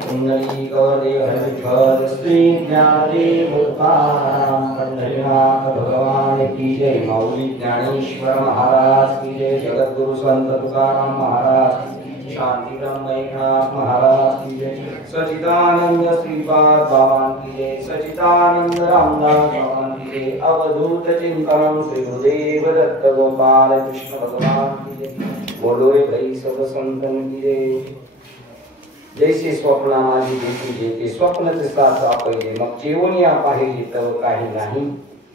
कुंडली गौरी हरिभद्र श्री ज्ञानदेव तुकाराम पंढरीनाथ भगवान की जय। मौली ज्ञानेश्वर महाराज की जय। जगद्गुरु संत तुकाराम महाराज, शांति ब्रह्मनाथ महाराज की जय। सचिदानंद श्रीपाद बाबा की जय। सचिदानंद रामदास बाबा की जय। अवधूत चिंतन श्री गुरुदेव दत्त गोपाल कृष्ण भगवान की जय। बोलो रे भाई सब संतन की जय। जैसे स्वप्न माझी देखी ते स्वप्नच साचा पहिले, मग जेवणिया पाहिली तव काही नाही,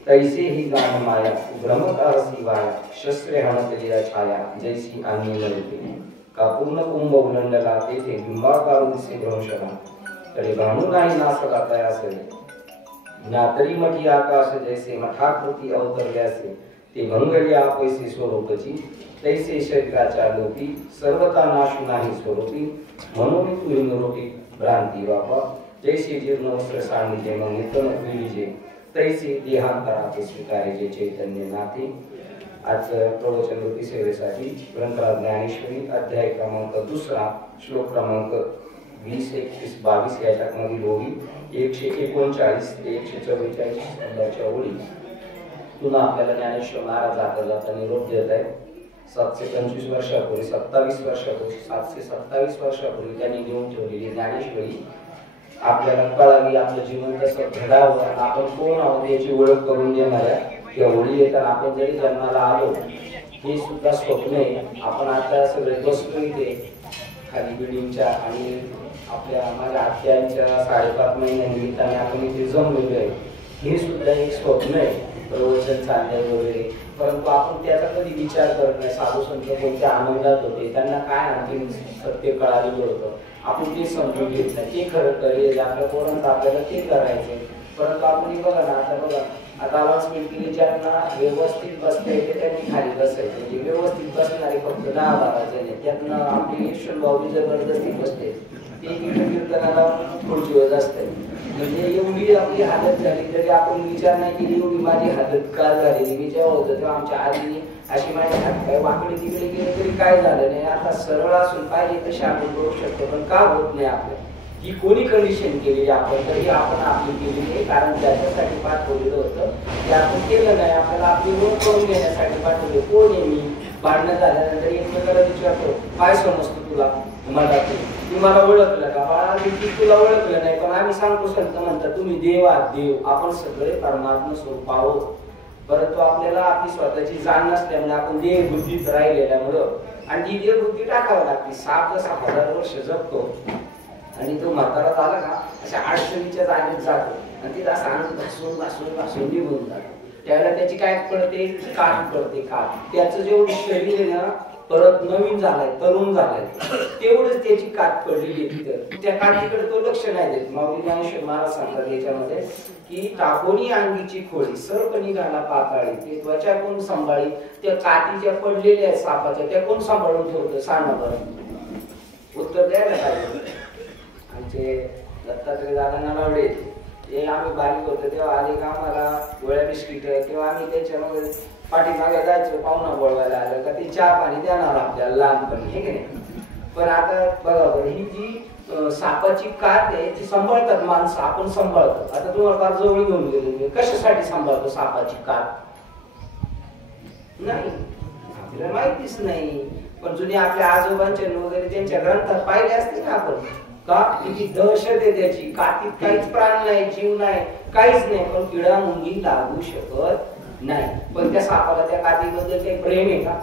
तैसे ही गान माया भ्रमकारसी वाया, शस्त्रे हणतलिया छाया जैसी आम्ही नरते का पूर्ण कुंभ उलंडला तेथे बिंबाकार दिसे भ्रंशला, तरी भानू नाही नासला तयासले ना तरी मठी आकाश जैसे मठाकृती अवतरल्यासे, ते भंगली आपैसे स्वरूपची तैसे शरीराच्या लोपी सर्वता नाश नाही स्वरूपी, म्हणून तुम्ही निरोपी भ्रांती वापा, जैसे जीर्ण वस्त्र सांडिजे मग नितन विलीजे, तैसे देहांतराचे स्वीकारायचे चैतन्य नाते। आज प्रवचन रूपी सेवेसाठी ग्रंथराज ज्ञानेश्वरी अध्याय क्रमांक 2 श्लोक क्रमांक 20, 21, 22 याच्यामधील ओळी 139 ते 144 संदर्भाच्या ओळी पुन्हा आपल्याला ज्ञानेश्वर महाराज जाता निरोप देत आहेत। 725 वर्षापूर्वी 27 वर्षापूर्वी 727 वर्षापूर्वी त्यांनी घेऊन ठेवलेली ज्ञानेश्वरी आपल्याला कळावी, आपलं जीवन कसं घडावं, आपण कोण आहोत याची ओळख करून देणाऱ्या या ओळी येतात। आपण जरी जन्माला आलो हे सुद्धा स्वप्न आहे। आपण आता सगळे बसतो इथे खाली बिल्डिंगच्या आणि आपल्या माझ्या आत्यांच्या 5.5 महिन्यानिमित्ताने आपण इथे जमलेलो आहे, हे सुद्धा एक स्वप्न आहे प्रवचन चाललंय वगैरे, परंतु आपण त्याचा कधी विचार करत नाही। साधू संत कोणत्या आनंदात होते, त्यांना काय अंतिम सत्य कळालेलं होतं, आपण ते समजून घेत नाही, ते खरं करेल आपल्या पोरांचं आपल्याला ते करायचं, परंतु आपण बघा ना आता बघा आता अनाउन्समेंट केली, ज्यांना व्यवस्थित बसता येते त्यांनी खाली बसायचं, म्हणजे व्यवस्थित बसणारे फक्त 10-12 जण, त्यातनं आपली यशवंतभाऊ जबरदस्ती बसते, ते कीर्तनाला खुर्चीवर असते, म्हणजे एवढी आपली हालत झाली तरी आपण विचार नाही केली एवढी माझी हालत का झाली। मी जेव्हा होतो तेव्हा आमच्या आजीने अशी माझे हात पाय वाकडे तिकडे गेले तरी काय झालं नाही, आता सरळ असून पाहिजे तशी आपण करू शकतो, पण का होत नाही आपलं, ही कोणी कंडिशन केलेली आपण, तरी आपण आपली केली नाही, कारण त्याच्यासाठी पाठवलेलं होतं ते आपण केलं नाही, आपल्याला आपली नोंद करून घेण्यासाठी पाठवले। कोण आहे मी, भांडणं झाल्यानंतर एकमेकाला विचारतो काय समजतो तुला, मला तू मला ओळखलं का बाळा, मी तुला ओळखलं नाही, पण आम्ही सांगतो संत म्हणतात तुम्ही देव आहात, देव आपण सगळे परमात्मा स्वरूप आहोत, परंतु आपल्याला आपली स्वतःची जाण नसल्यामुळे आपण देह बुद्धीत राहिलेल्यामुळं आणि ती देह बुद्धी टाकावं लागते। साप जसा 1000 वर्ष जगतो आणि तो म्हातारा झाला का अशा अडचणीच्या जागेत जातो आणि तिला सांगून घासून घासून घासून निघून जातो, त्यावेळेला त्याची काय पडते, काठ पडते, काठ, त्याचं जेवढं शरीर आहे ना परत नवीन झालाय, तरुण झालाय, तेवढंच त्याची काठ पडलेली आहे, त्या काठीकडे तो लक्ष नाही देत। माऊली ज्ञानेश्वर महाराज सांगतात याच्यामध्ये की टाकोनी अंगीची खोळी सर्प निघाला पाताळी, ते त्वचा कोण सांभाळी, त्या काठीच्या पडलेल्या सापाच्या त्या कोण सांभाळून ठेवतं, सांगा बरं, उत्तर द्यायला पाहिजे। आमचे दत्तात्रय दादा नलावडे ते आम्ही बारीक होतो तेव्हा आले का आम्हाला गोळ्या बिस्किट, तेव्हा आम्ही त्याच्यामध्ये पाठीमागे जायचं, पाहुणा बोलवायला आलं का ते चहा पाणी देणार आपल्याला लहानपणी, हे की नाही, पण आता बघा बरं ही जी सापाची काठ आहे ती सांभाळतात माणसं, आपण सांभाळतो, आता तुम्हाला फार जवळ घेऊन गेले, कशासाठी सांभाळतो सापाची काठ, नाही आपल्याला माहितीच नाही, पण जुने आपल्या आजोबांच्या वगैरे त्यांच्या ग्रंथात पाहिले असते ना आपण, का किती दहशत आहे त्याची, काठीत काहीच प्राण नाही, जीव नाही, काहीच नाही, पण किडा मुंगी लागू शकत नाही, पण त्या सापाला त्या काठीबद्दल काही प्रेम आहे का,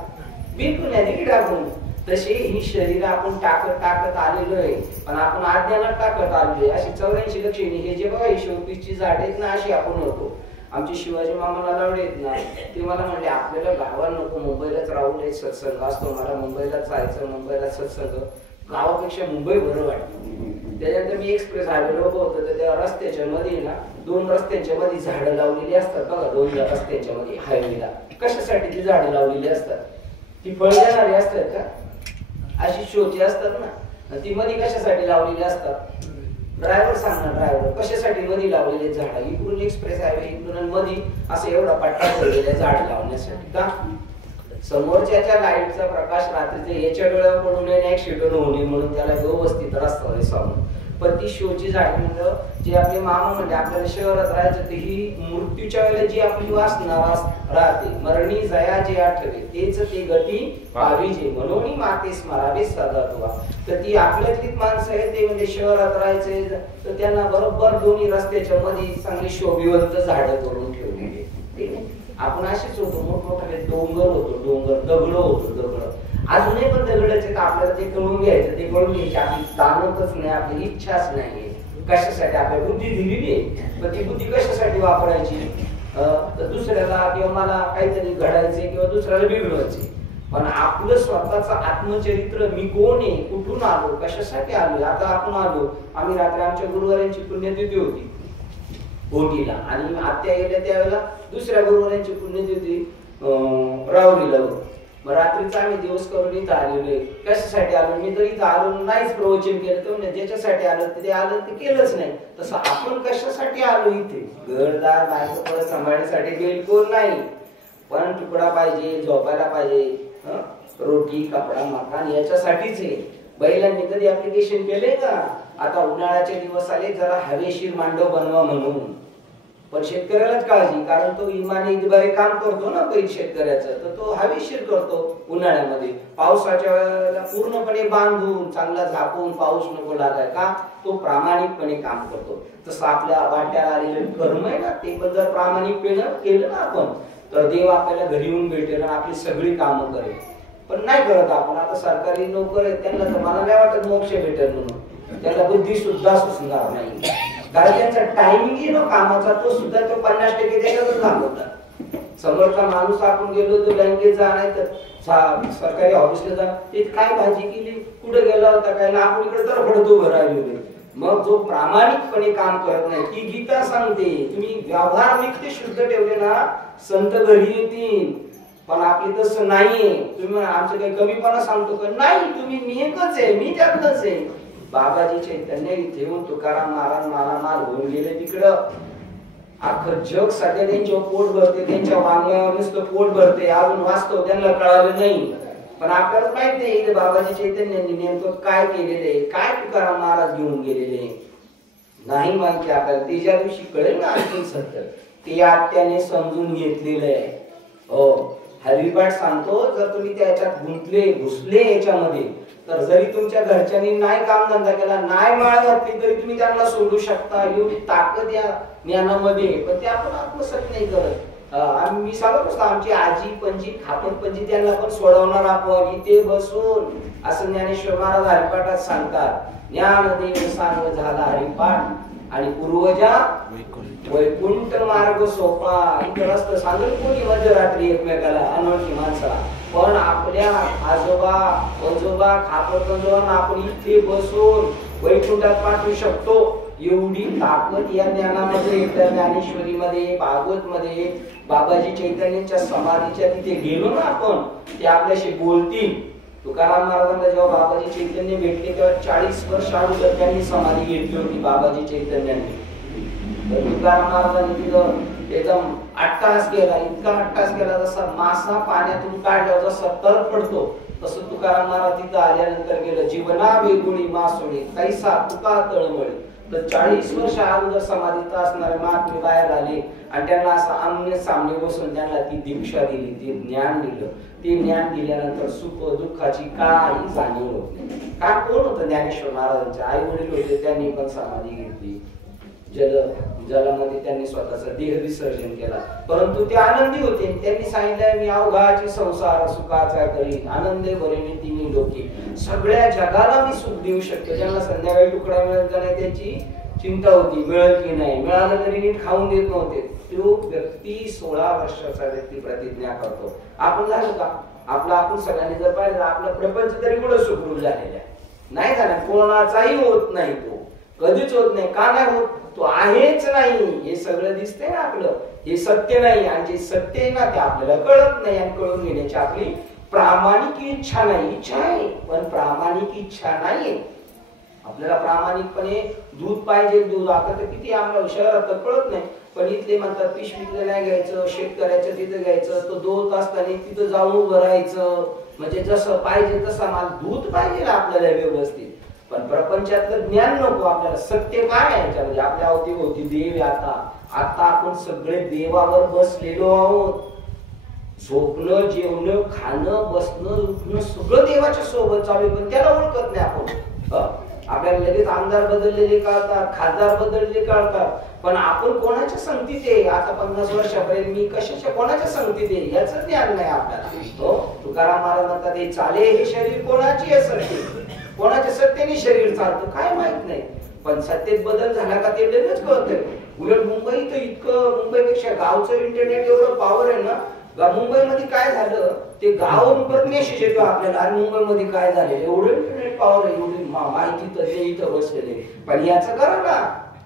बिलकुल नाही, किडा म्हणून। तसे ही शरीर आपण टाकत आलेलो आहे, पण आपण अज्ञानात टाकत आलेलो आहे, अशी 84 लक्षणे, हे जे बघा शोपीसची झाड आहेत ना अशी आपण होतो। आमचे शिवाजी मामाला लावले आहेत ना, ते मला म्हणले आपल्याला गावाला नको, मुंबईलाच राहू नये, सत्संग असतो, मला मुंबईला जायचं, मुंबईला सत्संग, गावापेक्षा मुंबई बरं वाटतं। त्याच्यानंतर मी एक्सप्रेस हायवेला उभं होतो तर त्या रस्त्याच्या मध्ये ना 2 रस्त्यांच्या मध्ये झाडं लावलेली असतात बघा, 2 रस्त्यांच्या मध्ये हायवेला, कशासाठी ती झाडं लावलेली असतात, ती फळ देणारी असतात का, अशी शोची असतात ना, ती मध्ये कशासाठी लावलेली असतात, ड्रायव्हर सांगणार, ड्रायव्हर कशासाठी मध्ये लावलेले झाड, इकडून एक्सप्रेस हायवे इकडून मध्ये असं एवढा पट्टा ठेवलेला झाड लावण्यासाठी का, समोरच्याच्या लाईटचा प्रकाश रात्रीचा याच्या डोळ्यावर पडू नये आणि ऍक्सिडेंट होऊ नये म्हणून त्याला व्यवस्थित रस्ता दिसावं. पण ती शोची झाडी म्हणलं जे आपले मामा म्हणजे आपल्याला शहरात राहायचं ते ही मृत्यूच्या वेळेला जी आपली वासना राहते, मरणी जया जे आठवे तेच ते गती पाविजे म्हणून माते स्मरावे सदा तुवा. तर ती आपल्यातलीच माणसं आहे ते म्हणजे शहरात राहायचे तर त्यांना बरोबर दोन्ही रस्त्याच्या मध्ये चांगली शोभिवंत झाडं करून ठेवलेली. आपण असेच होतो, मोठमोठे डोंगर होतो, डोंगर दगड होतो, दगड अजूनही पण दगडच आहेत. आपल्याला ते कळून घ्यायचं, ते कळून घ्यायची आपली ताणतच नाही, आपली इच्छाच नाही. कशासाठी आपल्याला बुद्धी दिलेली आहे, पण ती बुद्धी कशासाठी वापरायची? तर दुसऱ्याला किंवा मला काहीतरी घडायचे किंवा दुसऱ्याला बिघडवायचे. पण आपलं स्वतःचं आत्मचरित्र, मी कोण आहे, कुठून आलो, कशासाठी आलो. आता आपण आलो, आम्ही रात्री आमच्या गुरुवारांची पुण्यतिथी होती ओटीला आणि आत्या गेल्या त्यावेळेला दुसऱ्या गुरुवारांची पुण्यतिथी रावरीला. मग रात्रीचा आम्ही दिवस करून इथं आलेलो. कशासाठी आलो? मी तर इथं आलो नाहीच प्रवचन केलं तर म्हणजे ज्याच्यासाठी आलं ते आलं ते केलंच नाही. तसं आपण कशासाठी आलो इथे? घरदार बायको परत सांभाळण्यासाठी बिलकुल नाही. पण तुकडा पाहिजे, झोपायला पाहिजे, रोटी कपडा मकान याच्यासाठीच आहे. बैलांनी कधी ऍप्लिकेशन केले का? आता उन्हाळ्याचे दिवस आले, जरा हवेशीर मांडव बनवा म्हणून. पण शेतकऱ्यालाच काळजी, कारण तो इमाने इतबारे काम करतो ना बैल शेतकऱ्याचं, तर तो हवेशीर करतो उन्हाळ्यामध्ये. पावसाच्या वेळेला पूर्णपणे बांधून चांगला झाकून पाऊस नको लागाय का, तो प्रामाणिकपणे काम करतो. तसं आपल्या वाट्याला आलेलं कर्म आहे ना, ते पण जर प्रामाणिकपणे केलं ना आपण तर देव आपल्याला घरी येऊन भेटेल आणि आपली सगळी कामं करेल. पण नाही करत आपण. आता सरकारी नोकर आहेत त्यांना तर मला नाही वाटत मोक्ष भेटेल म्हणून, त्याला बुद्धी सुद्धा सुचणार नाही. कारण त्यांचा टायमिंग ना कामाचा तो सुद्धा तो 50% त्याच्यातच घालवतात. समोरचा माणूस आपण गेलो तो बँकेत जा नाही तर सरकारी ऑफिसला जा, ते काय भाजी केली, कुठे गेला होता काय ना, आपण इकडे तर पडतो भरायला. मग जो प्रामाणिकपणे काम करत नाही, ती गीता सांगते तुम्ही व्यवहार नित्य शुद्ध ठेवले ना संत घरी येतील. पण आपली तसं नाहीये. तुम्ही आमचं काही कमीपणा सांगतो का? नाही, तुम्ही मी एकच आहे, मी त्यातच आहे. बाबाजी चैतन्य इथे येऊन तुकाराम महाराज मालामाल होऊन गेले तिकडं. अख्खं जग सध्या त्यांच्या पोट भरते, त्यांच्या वांग्यावर नुसतं पोट भरते, अजून वाचतो त्यांना कळालं नाही. पण आपल्याला माहित नाही इथे बाबाजी चैतन्यांनी नेमकं काय केलेलं आहे, काय तुकाराम महाराज घेऊन गेलेले नाही माहिती आपल्याला. ते ज्या दिवशी कळेल ना आणखी सत्य, ते आत्याने समजून घेतलेलं आहे. हो, हरिपाठ सांगतो, जर तुम्ही त्याच्यात घुसले याच्यामध्ये, तर जरी तुमच्या घरच्यांनी नाही कामधंदा केला, नाही माळ घातली, तरी तुम्ही त्यांना सोडू शकता. एवढी ताकद या ज्ञानामध्ये. पण ते आपण आत्मसात नाही करत. मी सांगत असतो आमची आजी पणजी खापत पणजी त्यांना पण सोडवणार आपण इथे बसून, असं ज्ञानेश्वर महाराज हरिपाठात सांगतात. ज्ञानदेव सांग झाला हरिपाठ आणि पूर्वजा वैकुंठ मार्ग सोपा. इथे रस्ता सांगेल कोणी मध्यरात्री एकमेकाला अनोळखी माणसाला. पण आपल्या आजोबा आजोबा खापरपंजोबांना आपण इथे बसून वैकुंठात पाठवू शकतो. एवढी ताकद या ज्ञानामध्ये, त्या ज्ञानेश्वरीमध्ये, भागवत मध्ये, बाबाजी चैतन्यांच्या समाधीच्या तिथे गेलो ना आपण, ते आपल्याशी बोलतील. तुकाराम महाराजांना जेव्हा बाबाजी चैतन्य भेटले तेव्हा 40 वर्ष अगोदर त्यांनी समाधी घेतली होती बाबाजी चैतन्यांनी. तुकाराम महाराजांनी तिथं एकदम अट्टास केला, इतका अट्टास केला जसा मासा पाण्यातून काढल्यावर जसा तर पडतो तसं तुकाराम महाराज तिथं आल्यानंतर गेलं. जीवना वेगुणी मासोळी कैसा तुका तळमळी. तर 40 वर्ष अगोदर समाधीत असणारे महात्मे बाहेर आले आणि त्यांना असं आमने सामने बसून त्यांना ती दीक्षा दिली, ते ज्ञान दिलं. ते ज्ञान दिल्यानंतर सुख दुःखाची काही जाणीव होत नाही. का कोण होतं ज्ञानेश्वर महाराजांचे आई वडील होते, त्यांनी पण समाधी घेतली. जलामध्ये त्यांनी स्वतःचा देह विसर्जन केला, परंतु ते आनंदी होते. त्यांनी सांगितलं मी अवघाची संसार सुखाचा करीन, आनंदे भरेने तिन्ही लोकी. सगळ्या जगाला मी सुख देऊ शकतो. ज्यांना संध्याकाळी तुकडा मिळत का नाही त्याची चिंता होती, मिळेल की नाही, मिळालं तरी नीट खाऊन देत नव्हते. तो व्यक्ती 16 वर्षाचा व्यक्ती प्रतिज्ञा करतो. आपण झालं का? आपण सगळ्यांनी जर पाहिलं आपला प्रपंच तरी कुठं सुखरूप झालेला नाही झाला. कोणाचाही होत नाही, तो कधीच होत नाही. का नाही होत? तो आहेच नाही. हे सगळं दिसतंय ना आपलं, हे सत्य नाही. आणि जे सत्य आहे ना ते आपल्याला कळत नाही. आणि कळून घेण्याची आपली प्रामाणिक इच्छा नाही. इच्छा आहे पण प्रामाणिक इच्छा नाहीये. आपल्याला प्रामाणिकपणे दूध पाहिजे, दूध आता तर किती आम्हाला शहरात तर कळत नाही. पण इथले म्हणतात पिशवीतलं नाही घ्यायचं, शेतकऱ्याच्या तिथं घ्यायचं, तो 2 तास त्याने तिथं जाऊन उभं राहायचं, म्हणजे जसं पाहिजे तसं मला दूध पाहिजे आपल्याला व्यवस्थित. पण प्रपंचातलं ज्ञान नको आपल्याला. सत्य काय आहे याच्यामध्ये? आपल्या अवतीभोवती देव आहे. आता आपण सगळे देवावर बसलेलो आहोत. झोपणं, जेवणं, खाणं, बसणं, उठणं सगळं देवाच्या सोबत चालू आहे, पण त्याला ओळखत नाही आपण. आपल्याला लगेच आमदार बदललेले कळतात, खासदार बदललेले कळतात, पण आपण कोणाच्या संगतीत आहे? आता 50 वर्षापर्यंत मी कशाच्या कोणाच्या संगतीत आहे याचं ज्ञान नाही आपल्याला. तुकाराम महाराज म्हणतात हे चाले हे शरीर कोणाची आहे सत्य, कोणाच्या सत्तेने शरीर चालतं काय माहित नाही, पण सत्तेत बदल झाला का ते लगेच कळतंय. उलट मुंबईत इतकं, मुंबईपेक्षा गावचं इंटरनेट एवढं पॉवर आहे ना. मुंबईमध्ये काय झालं ते गावावरून परत मेसेज येतो आपल्याला, आणि मुंबईमध्ये काय झालं एवढं इंटरनेट पॉवर आहे, एवढी माहिती तर ते इथं बसलेले. पण याचं करा ना,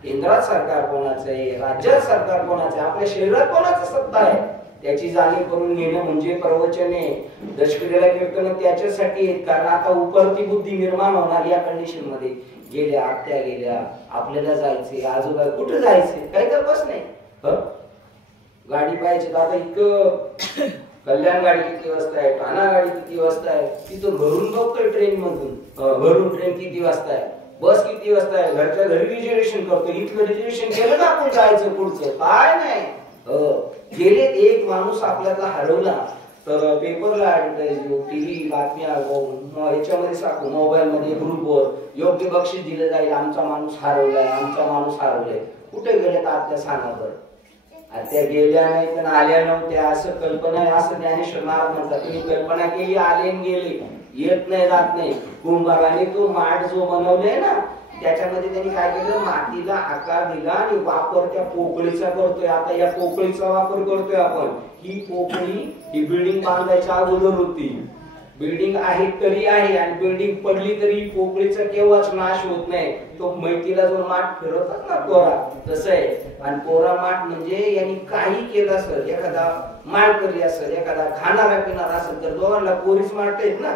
केंद्रात सरकार कोणाचं आहे, राज्यात सरकार कोणाचं आहे, आपल्या शरीरात कोणाचं सत्ता आहे त्याची जाणीव करून घेणं म्हणजे प्रवचन आहे. दशकरीला कीर्तन त्याच्यासाठी आहेत, कारण आता उपरती बुद्धी निर्माण होणार या कंडिशन मध्ये. गेल्या आत्या गेल्या, आपल्याला जायचे, आजोबा कुठे जायचे, काही तर बस नाही. गाडी पाहिजे तर आता इतकं कल्याण गाडी किती वाजता आहे, ठाणा गाडी किती वाजता आहे, तिथं घरून बघतोय ट्रेन मधून, घरून ट्रेन किती वाजता आहे, बस किती वाजता आहे, घरच्या घरी रिझर्वेशन करतो. इथलं रिझर्वेशन केलं का आपण जायचं पुढचं काय नाही. गेले एक माणूस आपल्याला हरवला तर पेपरला ऍडव्हर्टाईज, टीव्ही बातम्या याच्यामध्ये साखू, मोबाईल मध्ये ग्रुपवर योग्य बक्षीस दिलं जाईल, आमचा माणूस हरवलाय, आमचा माणूस हरवलाय. कुठे गेले तर आत्या सांगा बरं. त्या गेल्या नाही पण आल्या नव्हत्या असं कल्पना आहे, असं ज्ञानेश्वर महाराज म्हणतात. तुम्ही कल्पना केली, आले गेले, येत नाही जात नाही. कुंभाराने तो माठ जो बनवलाय ना त्याच्यामध्ये त्यांनी काय केलं, मातीला आकार दिला आणि वापर त्या पोकळीचा करतोय. आता या पोकळीचा वापर करतोय आपण. ही पोकळी ही बिल्डिंग बांधायच्या अगोदर होती. बिल्डिंग आहे तरी आहे, आणि बिल्डिंग पडली तरी पोकळीचा केव्हाच नाश होत नाही. तो मैतीला जो माठ फिरवतात ना कोरा, तसं आहे. आणि कोरा माठ म्हणजे यांनी काही केलं असेल, एखादा माळकरी असेल, एखादा खाणारा पिणारा असेल तर दोघांना कोरीच मारतायत ना,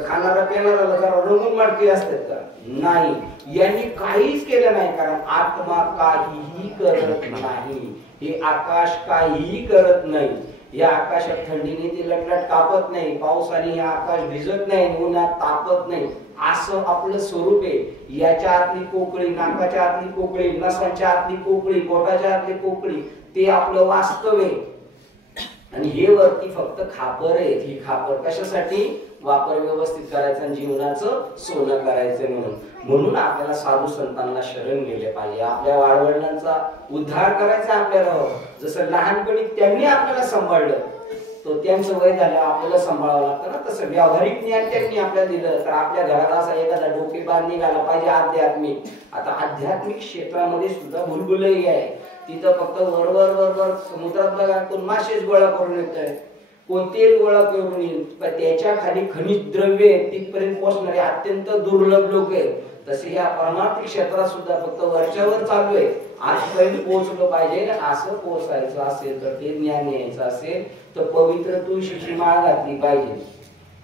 खाणारा पिणारा जरा रंगून मारती असतात का? नाही, यांनी काहीच केलं नाही. कारण आत्मा काहीही करत नाही, हे आकाश काहीही करत नाही. या आकाशात थंडीने ते लटलट कापत नाही, पावसाने हे आकाश भिजत नाही, उन्हात तापत नाही. असं आपलं स्वरूप आहे. याच्या आतली पोकळी, नाकाच्या आतली पोकळी, नसाच्या आतली पोकळी, पोटाच्या आतली पोकळी, ते आपलं वास्तव आहे. आणि हे वरती फक्त खापर आहे. ही खापर कशासाठी? वापर व्यवस्थित करायचा आणि जीवनाचं सोनं करायचं म्हणून. म्हणून आपल्याला साधू संतांना शरण गेले पाहिजे. आपल्या वाडवडिलांचा उद्धार करायचा आपल्याला. जसं लहानपणी त्यांनी आपल्याला सांभाळलं, तो त्यांचं वय झालं आपल्याला सांभाळावं लागतं ना, तसं व्यावहारिक ज्ञान त्यांनी आपल्याला दिलं. तर आपल्या घरात असा एखादा डोकेबाज निघाला पाहिजे आध्यात्मिक. आता आध्यात्मिक क्षेत्रामध्ये सुद्धा भुलभुलही आहे. तिथं फक्त वरवर वरवर समुद्रात बघा कोण मासेच गोळा करून येतोय, कोण तेल गोळा करून येईल, पण त्याच्या खाली खनिज द्रव्य तिथपर्यंत पोहोचणारे अत्यंत दुर्लभ लोक आहेत. तसे या परमार्थिक क्षेत्रात सुद्धा फक्त वरच्यावर चालू आहे. आजपर्यंत पोहोचलं पाहिजे ना. असं पोहोचायचं असेल तर, ते ज्ञान यायचं असेल तर पवित्र तुळशीची माळ घातली पाहिजे.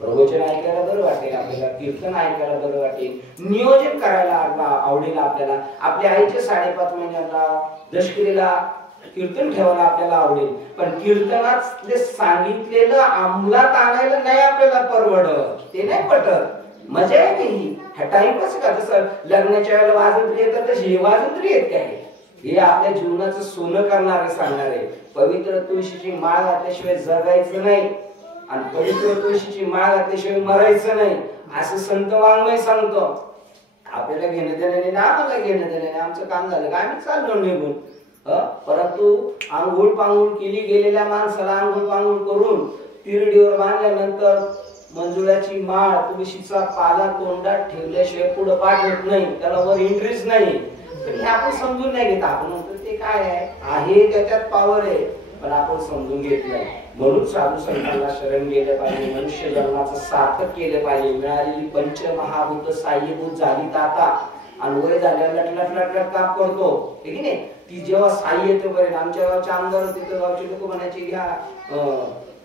प्रवचन ऐकायला बरं वाटेल आपल्याला, कीर्तन ऐकायला बरं वाटेल, नियोजन करायला आवडेल आपल्याला. आपल्या आईच्या 5.5 महिन्याला दशकरीला कीर्तन ठेवायला आपल्याला आवडेल. पण कीर्तनात सांगितलेलं अंमलात आणायला नाही आपल्याला परवडत, ते नाही पटत. मजा आहे नाही हा टाइमपास का? जसं लग्नाच्या वेळेला वाजंत्री येतात तशी हे वाजंत्री येत काय? हे आपल्या जीवनाचं सोनं करणारे सांगणारे. पवित्र तुळशीची माळ घातल्याशिवाय जगायचं नाही, आणि पवित्र तुळशीची माळ घातल्याशिवाय मरायचं नाही, असं संत वाङ्मय सांगतो. आपल्याला घेणं देणं नाही, आम्हाला घेणं देणं नाही. आमचं काम झालं का आम्ही चाललो निघून. परंतु आंघोळ पांघोळ केली गेलेल्या माणसाला आंघोळ पांघोळ करून तिरडीवर बांधल्यानंतर मंजुळाची माळ, तुळशीचा पाला तोंडात ठेवल्याशिवाय पुढे पाठ होत नाही, त्याला वर इंटरेस्ट नाही. पण हे आपण समजून नाही घेत. आपण म्हणतो ते काय आहे त्याच्यात पावर आहे, पण आपण समजून घेत नाही. म्हणून साधू संतांना शरण गेलं पाहिजे, मनुष्य जन्माचं सार्थक केलं पाहिजे. मिळालेली पंचमहाभूत साह्यभूत झाली आता, आणि वय झाल्यावर लटलट काप करतो की नाही. ती जेव्हा साई येते बरे, आमच्या गावचे आमदार तिथं गावचे लोक म्हणायचे घ्या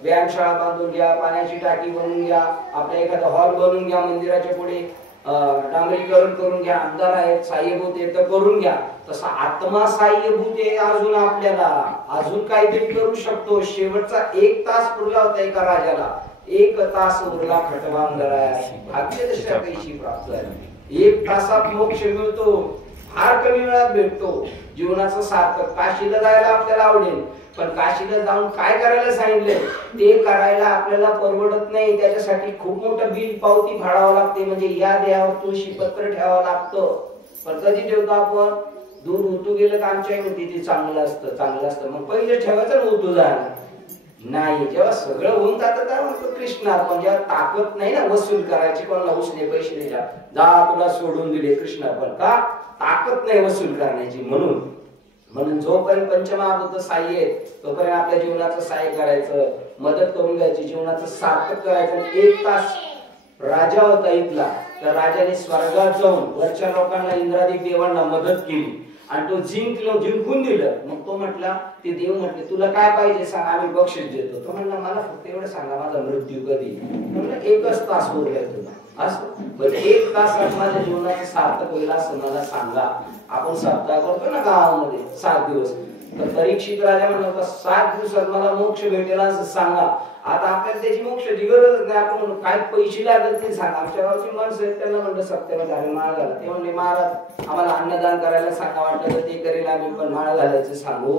व्यायामशाळा बांधून घ्या, पाण्याची टाकी बनवून घ्या, आपल्या एखादा हॉल बनवून घ्या मंदिराच्या पुढे. डांबरीकरण करून घ्या, आमदार आहेत, साह्यभूत आहेत तर करून घ्या. तसा आत्मा साह्यभूत आहे अजून आपल्याला, अजून काहीतरी करू शकतो. शेवटचा 1 तास पुरला होता एका राजाला, 1 तास उरला खटवान दळायला. भाग्यदशा पैशी प्राप्त झाली. 1 तासात मोक्ष मिळतो, फार कमी वेळात भेटतो. जीवनाचं सार्थक. काशीला जायला आपल्याला आवडेल, पण काशीला जाऊन काय करायला सांगितले ते करायला आपल्याला परवडत नाही. त्याच्यासाठी खूप मोठं बिल पावती फाडावं लागते. म्हणजे या देहावर तुळशी पत्र ठेवावं लागतं. पण कधी ठेवतो आपण? दूर उतू गेलं का आमच्या तिथे चांगलं असतं, चांगलं असतं. मग पहिले ठेवायचं ना उतू जायला नाही. जेव्हा सगळं होऊन जातं तेव्हा म्हणतो कृष्ण आपण, जेव्हा ताकद नाही ना वसूल करायची, कोणाला उसने पैसे द्या, जा तुला सोडून दिले कृष्ण आपण, का ताकद नाही वसूल करण्याची. म्हणून जोपर्यंत पंचमहाभूत साह्य आहेत तोपर्यंत आपल्या जीवनाचं सहाय्य करायचं, मदत करून घ्यायची, जीवनाचं सार्थक करायचं. 1 तास राजा होता इथला, त्या राजाने स्वर्गात जाऊन वरच्या लोकांना, इंद्रादिक देवांना मदत केली आणि तो जिंकून दिलं. मग तो म्हटला, ते देव म्हटले तुला काय पाहिजे सांग, आम्ही बक्षीस देतो. तो म्हणला मला फक्त एवढं सांगा माझा मृत्यू कधी. म्हणलं 1च तास उरलाय तुला. असं म्हणजे 1 तासात माझ्या जीवनाचं सार्थक होईल असं मला सांगा. आपण सप्ताह करतो ना गावामध्ये 7 दिवस, तर परीक्षित राजा म्हणला होता 7 दिवसात मला मोक्ष भेटेल असं सांगा. आता आपल्याला त्याची मोक्षाची गरज नाही. आपण म्हणून काय पैसे लागत नाही सांगा. आमच्या गावची माणसं आहेत त्यांना म्हणलं सप्त्यामध्ये आम्ही माळ घाला. ते म्हणले महाराज आम्हाला अन्नदान करायला सांगा, वाटलं तर ते करेल आम्ही, पण माळ घालायचं सांगू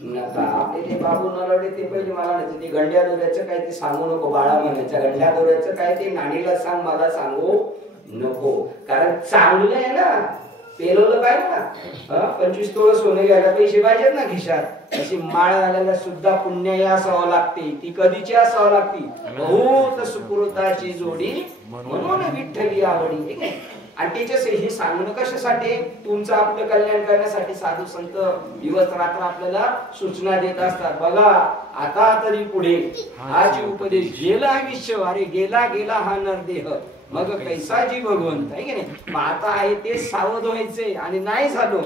नका. आपले ते बाबू नलवडे ते पहिले मला म्हणायचे ते गंड्या दोऱ्याचं काय ते सांगू नको बाळा म्हणायचं. गंड्या दोऱ्याचं काय ते नाणीला सांग, मला सांगू नको. कारण चांगलं आहे ना, पेरवलं पाहिजे ना. 25 तोळ सोने घ्यायला पैसे पाहिजेत ना खिशात. अशी माळ घालायला सुद्धा पुण्याई असावं लागते. ती कधीची असावं लागते? बहुत सुकृताची जोडी म्हणून विठ्ठली आवडी. आणि त्याच्यासाठी हे सांगणं कशासाठी? तुमचं आपलं कल्याण करण्यासाठी. साधू संत दिवस रात्र आपल्याला सूचना देत असतात. बघा आता तरी पुढे हाची उपदेश गेला आयुष्य, अरे गेला गेला हा नरदेह, मग कैसा जी भगवंत आहे की नाही. मग आता आहे ते सावध व्हायचे. आणि नाही झालो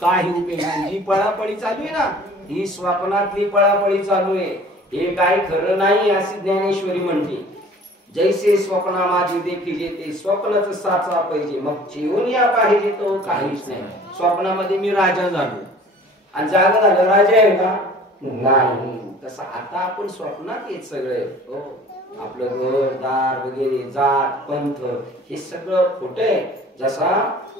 काही उपयोग नाही. जी पळापळी चालू आहे ना, ही स्वप्नातली पळापळी चालू आहे. हे काय खरं नाही अशी ज्ञानेश्वरी म्हणते. जैसे स्वप्ना माझी देखील ते स्वप्नाचं साचा पाहिजे, मग जीवन या पाहिजे तो काहीच नाही. स्वप्नामध्ये मी राजा झालो आणि जागा झालं राजा आहे का? नाही. तसं आता आपण स्वप्नात येत सगळे. हो, आपलं घर दार वगैरे, जात पंथ हे सगळं खोटं आहे. जसा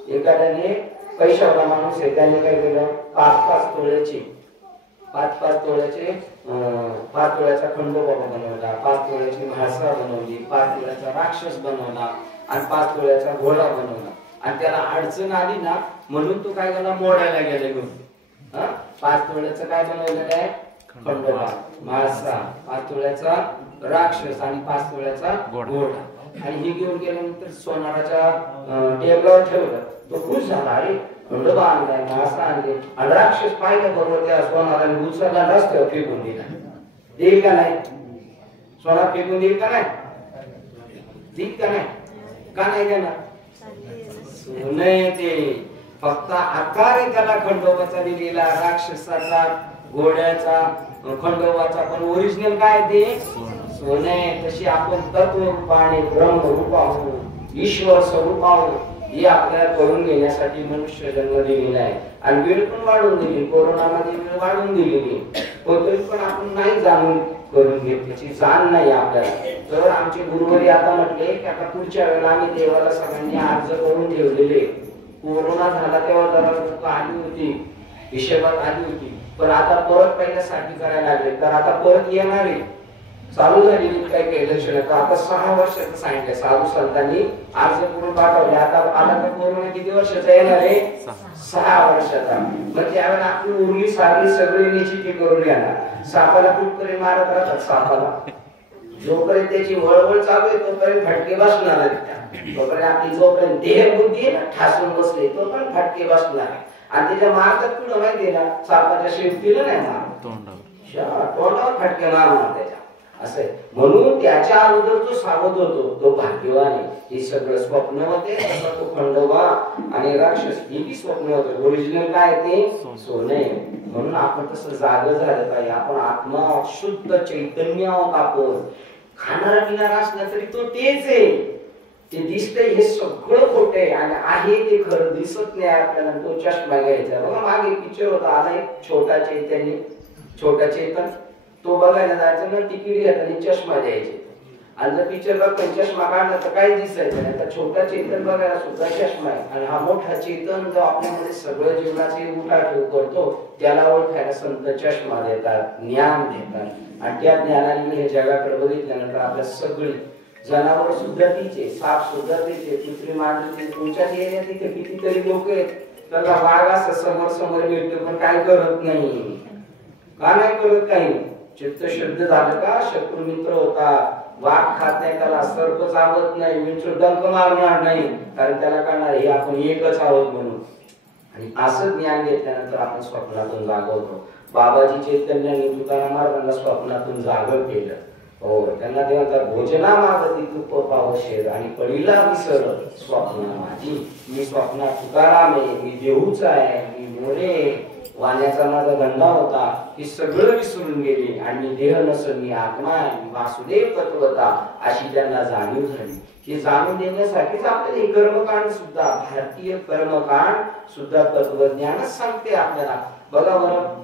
एखाद्याने पैशावाला माणूस आहे, त्याने काय केलं 5-5 तोळ्याचे 5 तोळ्याचा खंडोबा बनवला, 5 तोळ्याची म्हाळसा बनवली, 5 तोळ्याचा राक्षस बनवला आणि 5 तोळ्याचा घोडा बनवला. आणि त्याला अडचण आली ना म्हणून तो काय केला, मोडायला गेले घेऊन. 5 तोळ्याचं काय बनवलेलं आहे? खंडोबा, म्हाळसा, 5 तोळ्याचा राक्षस आणि 5 तोळ्याचा घोडा. आणि हे घेऊन गेल्यानंतर सोनाराच्या टेबलावर ठेवलं. तो खुश झाला, अरे खंडोबा आणलाय, म्हाळसा आणले आणि राक्षस पाहिलं बरोबर त्या सोनाराने उचलला, रस्त्यावर फेकून दिला. देईल का नाही? सोना फेकून देईल का नाही? देईल का नाही? का नाही देणार? सोने ते फक्त आकार आहे त्याला खंडोबाचा दिलेला, राक्षसाचा, घोड्याचा, खंडोबाचा, पण ओरिजिनल काय ते सोने. तशी आपण तत्व रूपाने ब्रह्म रूपाहू, ईश्वर स्वरूपाहू हे आपल्याला करून घेण्यासाठी मनुष्य जन्म दिलेला आहे. आणि वेळ पण वाढून दिली, कोरोनामध्ये वेळ वाढून दिलेली, तरी पण आपण नाही जाणून करून घेत, त्याची जाण नाही आपल्याला. तर आमचे गुरुवारी आता म्हटले की आता पुढच्या वेळेला आम्ही देवाला सगळ्यांनी अर्ज करून ठेवलेले. कोरोना झाला तेव्हा जरा लोक आली होती, हिशेबात आली होती, पण आता परत पहिल्यासाठी करायला लागले. तर आता परत येणार आहे, चालू झालेली काही काही लक्षण. आता 6 वर्षाचं सांगितलं साधू संतांनी अर्ज करून पाठवले. आता आला तर कोरोना किती वर्षाचा येणार आहे? 6 वर्षाचा. मग त्यावेळेला आपली उरली सारली सगळी निश्चिती करून येणार. सापाला कुठपर्यंत मारत राहतात. सापाला जोपर्यंत त्याची वळवळ चालू आहे तोपर्यंत फटके बसणार आहेत. तोपर्यंत आपली जोपर्यंत देह बुद्धी आहे ना ठासून बसले तोपर्यंत फटके बसणार. आणि त्याच्या मारतात कुठं माहिती ना, सापाच्या शेपटीला नाही मारत, तोंडावर फटके मारणार त्याच्या. असं म्हणून त्याच्या अगोदर जो सावध होतो तो भाग्यवान आहे. हे सगळं स्वप्न होते, तो खंडोबा आणि राक्षस ही स्वप्न होते. ओरिजिनल काय ते सोने. म्हणून आपण तसं जाग झालं पाहिजे. आपण आत्मा शुद्ध चैतन्य आहोत. आपण खाणारा पिणारा असला तरी तो तेच आहे. ते दिसतंय हे सगळं खोटं आहे आणि आहे ते खरं दिसत नाही आपल्याला. तो चष्मा घ्यायचा. बघा मागे पिक्चर होता आला एक छोटा चेतन, तो बघायला जायचा ना, तिकीट घेताना चष्मा द्यायचे आणि जर पिक्चर बघताना चष्मा काढला तर काही दिसायचं नाही. तर छोटा चेतन बघायला सुद्धा चष्मा आहे आणि हा मोठा चेतन जो आपल्यामध्ये सगळं जीवनाचे उठाठेव करतो त्याला ओळखायला संत चष्मा देतात, ज्ञान देतात आणि त्या ज्ञानाने हे जगाकडे बघितल्यानंतर आपल्या सगळी जनावर सुद्धा तिचे, साप सुद्धा तिचे, कुत्री मांजरी तुमच्यात येण्या तिथे कितीतरी लोक आहेत त्याला वाघ असं समोर भेटतो पण काय करत नाही. का नाही करत? काही चित्त शुद्ध झालं का शत्रू मित्र होता. वाघ खात नाही त्याला, सर्प चावत नाही, विंचू डंक मारणार नाही, कारण त्याला कळणार हे आपण एकच आहोत म्हणून. आणि असं ज्ञान घेतल्यानंतर आपण स्वप्नातून जाग होतो. बाबाजी चैतन्याने तुकाराम महाराजांना स्वप्नातून जाग केलं. हो, त्यांना देवाचा भोजना मागती तूप पावशेर आणि पडीला विसर स्वप्न माझी. मी स्वप्नात तुकाराम आहे, मी देऊचा आहे, मी मोरे वाण्याचा माझा धंदा होता, हे सगळं विसरून गेले आणि मी देह नसून मी आत्मा आहे, मी वासुदेव तत्वता अशी त्यांना जाणीव झाली. हे जाणून देण्यासाठीच आपल्याला हे कर्मकांड सुद्धा, भारतीय कर्मकांड सुद्धा तत्वज्ञानच सांगते आपल्याला. बघा बरं,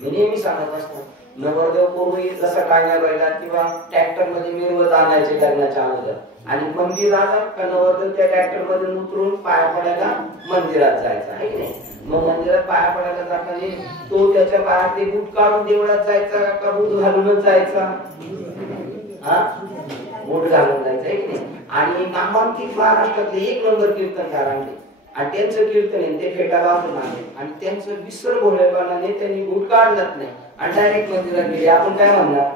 मी नेहमी सांगत असतो नवरदेव पूर्वी जसं टांग्या बैलात किंवा ट्रॅक्टर मध्ये मिरवत आणायचे लग्नाच्या अगोदर आणि मंदिरात का नवरदेव त्या ट्रॅक्टर मध्ये उतरून पाया पडायला मंदिरात जायचा आहे की नाही. मग मंदिरात पाया पडायला जाताना तो त्याच्या पायात ते बूट काढून देवळात जायचा का बूट घालूनच जायचा? बूट घालून जायचा आहे की नाही. आणि नामांकित महाराष्ट्रातले एक नंबर कीर्तनकार आणले आणि त्यांचं कीर्तन ते फेटा वाजून आले आणि त्यांचं विसर भोळेपणाने त्यांनी बूट काढलंच नाही आणि डायरेक्ट मंदिरात गेले. आपण काय म्हणणार?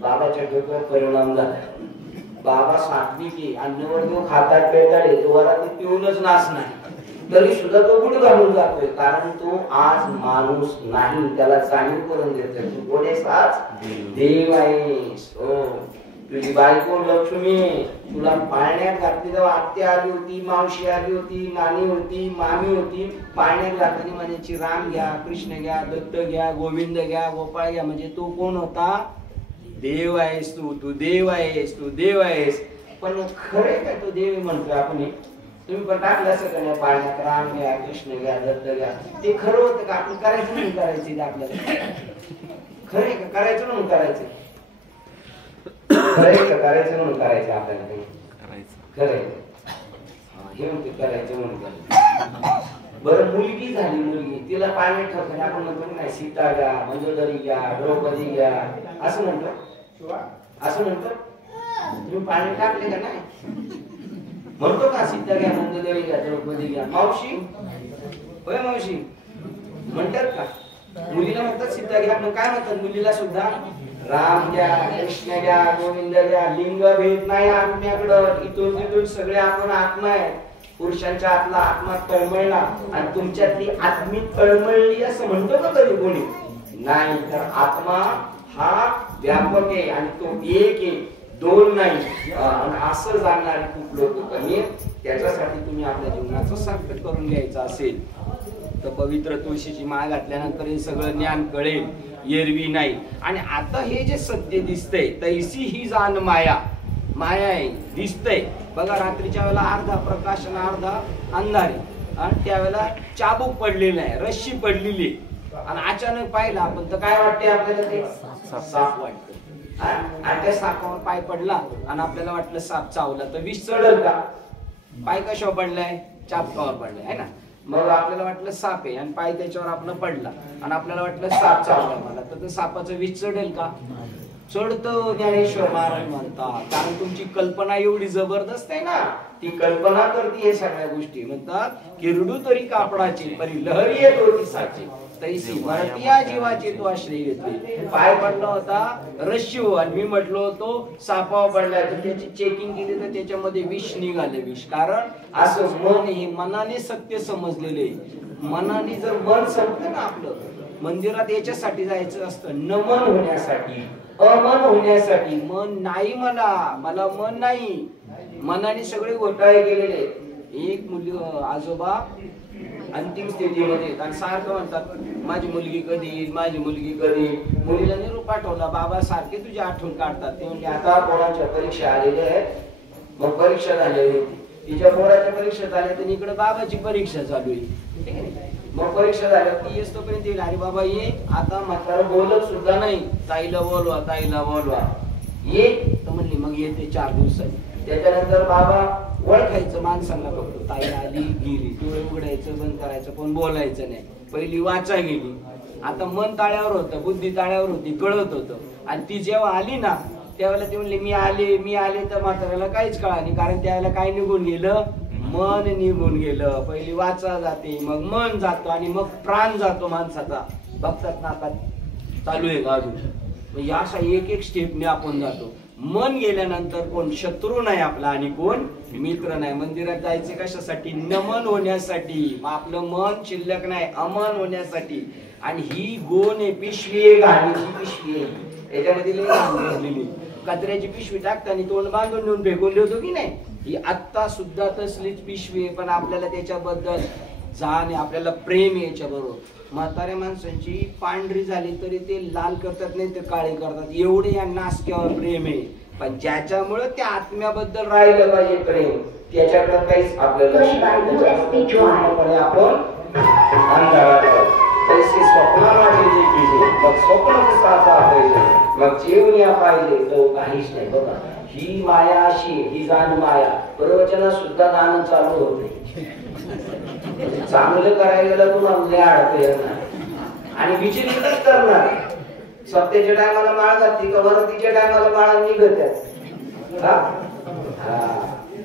बाबाच्या डोक्यावर परिणाम झाला. बाबा सात्विकी आणि नवरदेव खातात पेटाळे दोरा ते पिऊनच नाच नाही तरी सुद्धा तो बूट घालून जातोय, कारण तो आज माणूस नाही, त्याला जाणीव करून देतोय तू कोणी साच देव आहेस. तुझी बायको लक्ष्मी तुला पाळण्यात घातली तेव्हा आत्या आली होती, मावशी आली होती, नानी होती, मामी होती. पाळण्यात घातली म्हणायची राम घ्या, कृष्ण घ्या, दत्त घ्या, गोविंद घ्या, गोपाळ घ्या. म्हणजे तो कोण होता? देव आहेस तू देव आहेस, तू देव आहेस. पण खरे काय तो देव म्हणतोय आपण? तुम्ही पण टाकलं असं का नाही पाळण्यात राम घ्या, कृष्ण घ्या, दत्त घ्या. ते खरं होतं का? आपण करायचं म्हणून करायचं आपल्याला? खरे का? करायचं म्हणून करायचं? खरंय का? करायचं म्हणून करायचं आपल्याला? खरंय हे म्हणते करायचं म्हणून करायचं. बरं, मुलगी झाली, मुलगी तिला पाळण्यात ठेवताना आपण म्हणतो नाही सीता घ्या, मंजोदरी घ्या, द्रौपदी घ्या असं म्हणतो. असं म्हणतो तुम्ही पाळण्यात टाकले का? नाही म्हणतो का? सीता घ्या, मंजोदरी घ्या, द्रौपदी घ्या. मावशी होय मावशी म्हणतात का? मुलीला म्हणतात सीता घ्या. मग काय म्हणतात मुलीला सुद्धा? राम घ्या, कृष्ण घ्या, गोविंद घ्या. लिंग भेद नाही आत्म्याकडं. इथून तिथून सगळे आपण आत्मा आहे. पुरुषांच्या आतला आत्मा तळमळला आणि तुमच्यातली आत्मिक तळमळली असं म्हणतो का कधी कोणी? नाही. तर आत्मा हा व्यापक आहे आणि तो एक आहे, दोन नाही. असं जाणणारे खूप लोक कमी आहेत. त्याच्यासाठी तुम्ही आपल्या जीवनाचं संकट करून घ्यायचं असेल तर पवित्र तुळशीची माळ घातल्यानंतर हे सगळं ज्ञान कळेल, एरवी नाही. आणि आता हे जे सत्य दिसतंय तैसी ही जाण माया, माया आहे दिसतंय. बघा रात्रीच्या वेळेला अर्धा प्रकाश आणि अर्धा अंधार आहे आणि त्यावेळेला चाबूक पडलेला आहे, रश्शी पडलेली आणि अचानक पाहिलं आपण तर काय वाटते आपल्याला? ते साप वाटतं आणि त्या सापावर पाय पडला आणि आपल्याला वाटलं साप चावला तर विष चढल का? पाय कशावर पडलाय? चाबकावर पडलाय आहे ना. मग आपल्याला वाटलं साप आहे आणि पाय त्याच्यावर आपला पडला आणि आपल्याला वाटलं साप चावला मला, तर सापाचं विष चढेल का? चढतं. ज्ञानेश्वर महाराज म्हणतात, कारण तुमची कल्पना एवढी जबरदस्त आहे ना, ती कल्पना करते हे सगळ्या गोष्टी. म्हणतात किरडू तरी कापडाची परी लहरी येत होती साची, तैसी मरती या जीवाची तो आश्रय घेतली. पाय पडला होता रश्यू आणि मी म्हटलो होतो सापावर पडलाय, तर त्याची चेकिंग केली तर त्याच्यामध्ये विष निघाले. विष कारण असं मन हे मनाने सत्य समजलेले. मनाने जर मन संपलं ना आपलं, मंदिरात याच्यासाठी जायचं असतं नमन होण्यासाठी, अमन होण्यासाठी. मन नाही मला मन नाही. मनाने सगळे घोटाळे केलेले. एक मुली आजोबा अंतिम स्थितीमध्ये आणि सारखं म्हणतात माझी मुलगी कधी येईल, माझी मुलगी कधी. मुलीला निरोप पाठवला, बाबा सारखे तुझी आठवण काढतात. ते म्हणजे आता पोरांच्या परीक्षा आलेल्या आहेत, मग परीक्षा झालेली होती, तिच्या पोराच्या परीक्षा झाल्या तर इकडे बाबाची परीक्षा चालू आहे, ठीक आहे. मग परीक्षा झाल्यावर ती येस तोपर्यंत येईल, अरे बाबा ये, आता म्हातारा बोलत सुद्धा नाही, ताईला बोलवा ताईला बोलवा, ये तर म्हणली मग येते 4 दिवसांनी. त्याच्यानंतर बाबा ओळखायचं माणसांना फक्त, ताई आली गेली, डोळे उघडायचं बंद करायचं पण बोलायचं नाही. पहिली वाचा गेली, आता मन ताळ्यावर होतं, बुद्धी ताळ्यावर होती, कळत होतं. आणि ती जेव्हा आली ना त्यावेळेला ते म्हणले मी आले तर म्हाताऱ्याला काहीच कळा नाही, कारण त्यावेळेला काय निघून गेलं, मन निघून गेलं. पहिली वाचा जाते, मग मन जातो आणि मग प्राण जातो माणसाचा. बघतात ना आता चालू आहे का अजून, म्हणजे अशा एक स्टेपने आपण जातो. मन गेल्यानंतर कोण शत्रू नाही आपला आणि कोण मित्र नाही. मंदिरात जायचे कशासाठी, नमन होण्यासाठी. मग आपलं मन शिल्लक नाही, अमन होण्यासाठी. आणि ही गोण आहे, पिशवी आहे, घाणीची पिशवी आहे, याच्यामध्ये लई घाण भरलेली. कचऱ्याची पिशवी टाकताना तोंड बांधून नेऊन फेकून देतो की नाही, ही आत्ता सुद्धा तसलीच पिशवी आहे. पण आपल्याला त्याच्याबद्दल जाण आहे, आपल्याला प्रेम आहे याच्याबरोबर. म्हाताऱ्या माणसांची पांढरी झाली तरी ते लाल करतात नाही तर काळी करतात, एवढे या नासक्यावर प्रेम आहे. पण ज्याच्यामुळे त्या आत्म्याबद्दल राहिलं पाहिजे प्रेम, त्याच्याकडे काहीच आपल्याला पूर्णपणे आपण अंधारात आहोत. तैसे स्वप्नाला गेले पाहिजे, मग स्वप्नाचा साचा पाहिजे, मग जेवण्या पाहिजे तो काहीच नाही. बघा ही माया अशी, ही जाण माया. प्रवचनात सुद्धा गाणं चालू होते, चांगलं करायला गेलं तुम्हाला अडकले आणि विचित्रच करणार. सप्त्याच्या टायमाला माळ घातली का वरतीच्या टायमाला माळा निघत,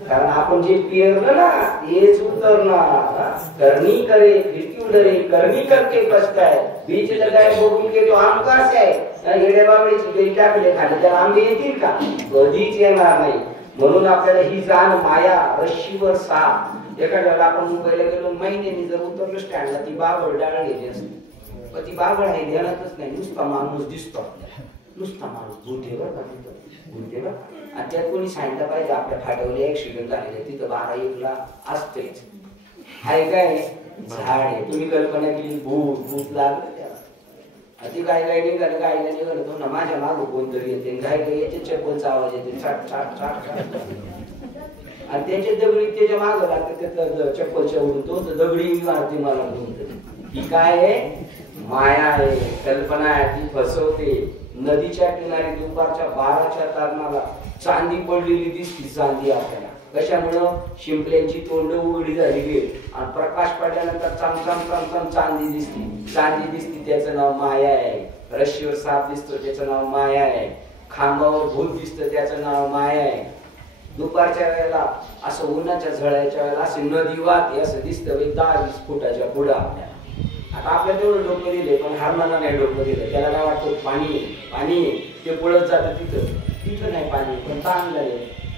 कारण आपण जे पेरलं ना तेच उतरणार. करणी करे फिरकी डरे, करणी करके पछताए, बीच लगाए बबूल के जो आम कसे आहे, येडे बाबळीची बेरी टाकले खाली तर आंबे येतील का, कधीच येणार नाही. म्हणून आपल्याला ही जाण माया रशीवर साप. एखाद्याला आपण मुंबईला गेलो, महिन्यानी जर उतरलो स्टँडला, ती बाबळ डाळ गेली असते, पण ती बाबळ आहे ध्यानातच नाही. नुसता माणूस दिसतो आपल्याला, नुसता माणूस गुंठेवर गुंठेवर. आणि त्यात कोणी सांगितलं पाहिजे आपल्या फाट्यावर ऍक्सिडेंट झालेले, तिथं 12-1ला असतेच. आहे काय झाड आहे, तुम्ही कल्पना केली भूत लागलं त्याला. ती गाय निघाली, गायला निघालं तो ना माझ्या मागं कोणतरी येते, गाय याचे चप्पलचा आवाज येते, छाट छाट छाट छाट. आणि त्याच्या दगडी त्याच्या मागं लागते, त्या चप्पलच्या उडून तो दगडी मारते मला कोणतरी. ही काय आहे, माया आहे, कल्पना आहे, ती फसवते. नदीच्या किनारी दुपारच्या 12च्या तारणाला चांदी पडलेली दिसती, चांदी आपल्याला. कशामुळं, शिंपल्यांची तोंड उघडी झालेली आणि प्रकाश पडल्यानंतर चमचम चमचम चांदी दिसती. चांदी दिसती त्याचं नाव माया आहे. रशीवर साप दिसतो त्याचं नाव माया आहे. खांबावर भूत दिसतं त्याचं नाव माया आहे. दुपारच्या वेळेला असं उन्हाच्या झळाच्या वेळेला असे नदी वाहते असं दिसतं 10-20 फुटाच्या पुढं आपल्याला. आता आपल्या तेवढं डोकं दिले, पण हारमाना नाही डोकं दिलं. त्याला काय वाटतं पाणी पाणी, ते पळत जातं तिथं नाही पाणी, पण ताणलं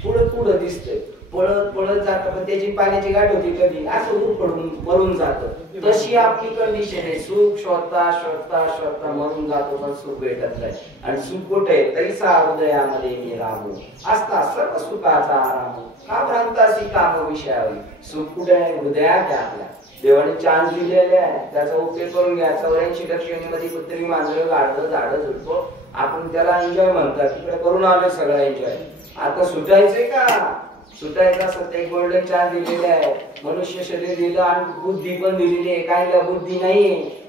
पुढं दिसतंय, पळत जातं, पण त्याची पाण्याची गाठ होती कधी असं उरपडून मरून जातं. तशी आपली कंडिशन आहे. सुख शोधता शोधता शोधता मरून जातो, पण सुख भेटत नाही. आणि सुख कुठे, तैसा हृदयामध्ये मी राहू असता सर्व सुखाचा आराम, का भ्रांतासी काम विषयावी. सुख कुठे आहे, हृदयात आहे आपल्या. देवाने चान्स दिलेले आहे, त्याचा उपयोग करून घ्या. 84 लक्षणीमध्ये कुत्री मांजरं गाडलं झाडं झुडपं, आपण त्याला एन्जॉय म्हणतात. तिकडे करून आलं सगळं एन्जॉय. आता सुटायचंय का, सुटायचं असं ते गोल्डन चान्स दिलेले आहे. मनुष्य शरीर दिलं आणि बुद्धी पण दिलेली आहे. काय बुद्धी नाहीये,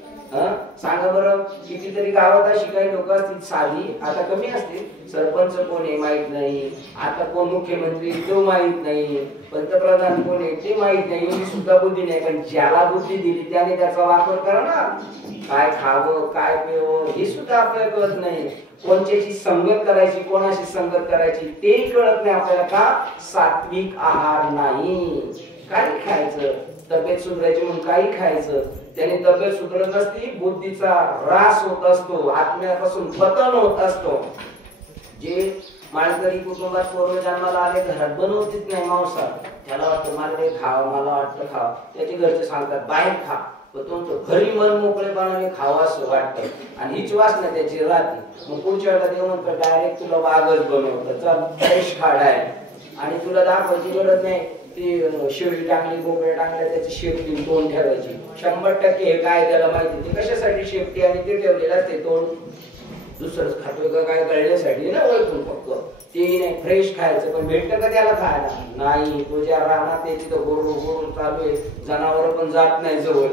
सांगा बरं. कितीतरी गावात अशी काही लोक असतील साधी, आता कमी असतील. सरपंच कोण आहे माहित नाही, आता कोण मुख्यमंत्री तो माहित नाही, पंतप्रधान कोण आहे ते माहित नाही, एवढी सुद्धा बुद्धी नाही. पण ज्याला बुद्धी दिली त्याने त्याचा वापर करा ना. काय खावं काय प्यावं हे सुद्धा आपल्याला कळत नाही. कोणत्याची संगत करायची, कोणाशी संगत करायची ते कळत नाही आपल्याला. का, सात्विक आहार नाही. काही खायचं, तब्येत सुधारायची म्हणून काही खायचं, त्याने तब्येत सुधारत असते, बुद्धीचा ऱ्हास होत असतो, आत्म्यापासून पतन होत असतो. जे माळकरी कुटुंबात पूर्व जन्माला आले, घरात बनवतीच नाही मांसाहार, त्याला वाटतं मला हे खावं, मला वाटतं खावं, त्याचे घरचे सांगतात बाहेर खा, पण तो घरी मन मोकळेपणाने खावं असं वाटतं. आणि हीच वासना त्याची राहते. मग पुढच्या वेळेला देव म्हणतो डायरेक्ट तुला वाघच बनवतं, चल फ्रेश खाड आहे. आणि तुला दाखवायची गरज नाही, ती शेळी टाकली, बोकड्या टाकल्या, त्याची शेपटी तोंड ठेवायची. 100% हे काय त्याला माहिती, ते कशासाठी शेपटी आणि ते ठेवलेलं असते तोंड, दुसरंच खातोय का काय कळण्यासाठी ना, ओळखून फक्त ते नाही फ्रेश खायचं, पण भेटतं का त्याला खायला? नाही. तो ज्या रानात आहे तिथं गोरून गोरून चालू आहे, जनावर पण जात नाही जवळ,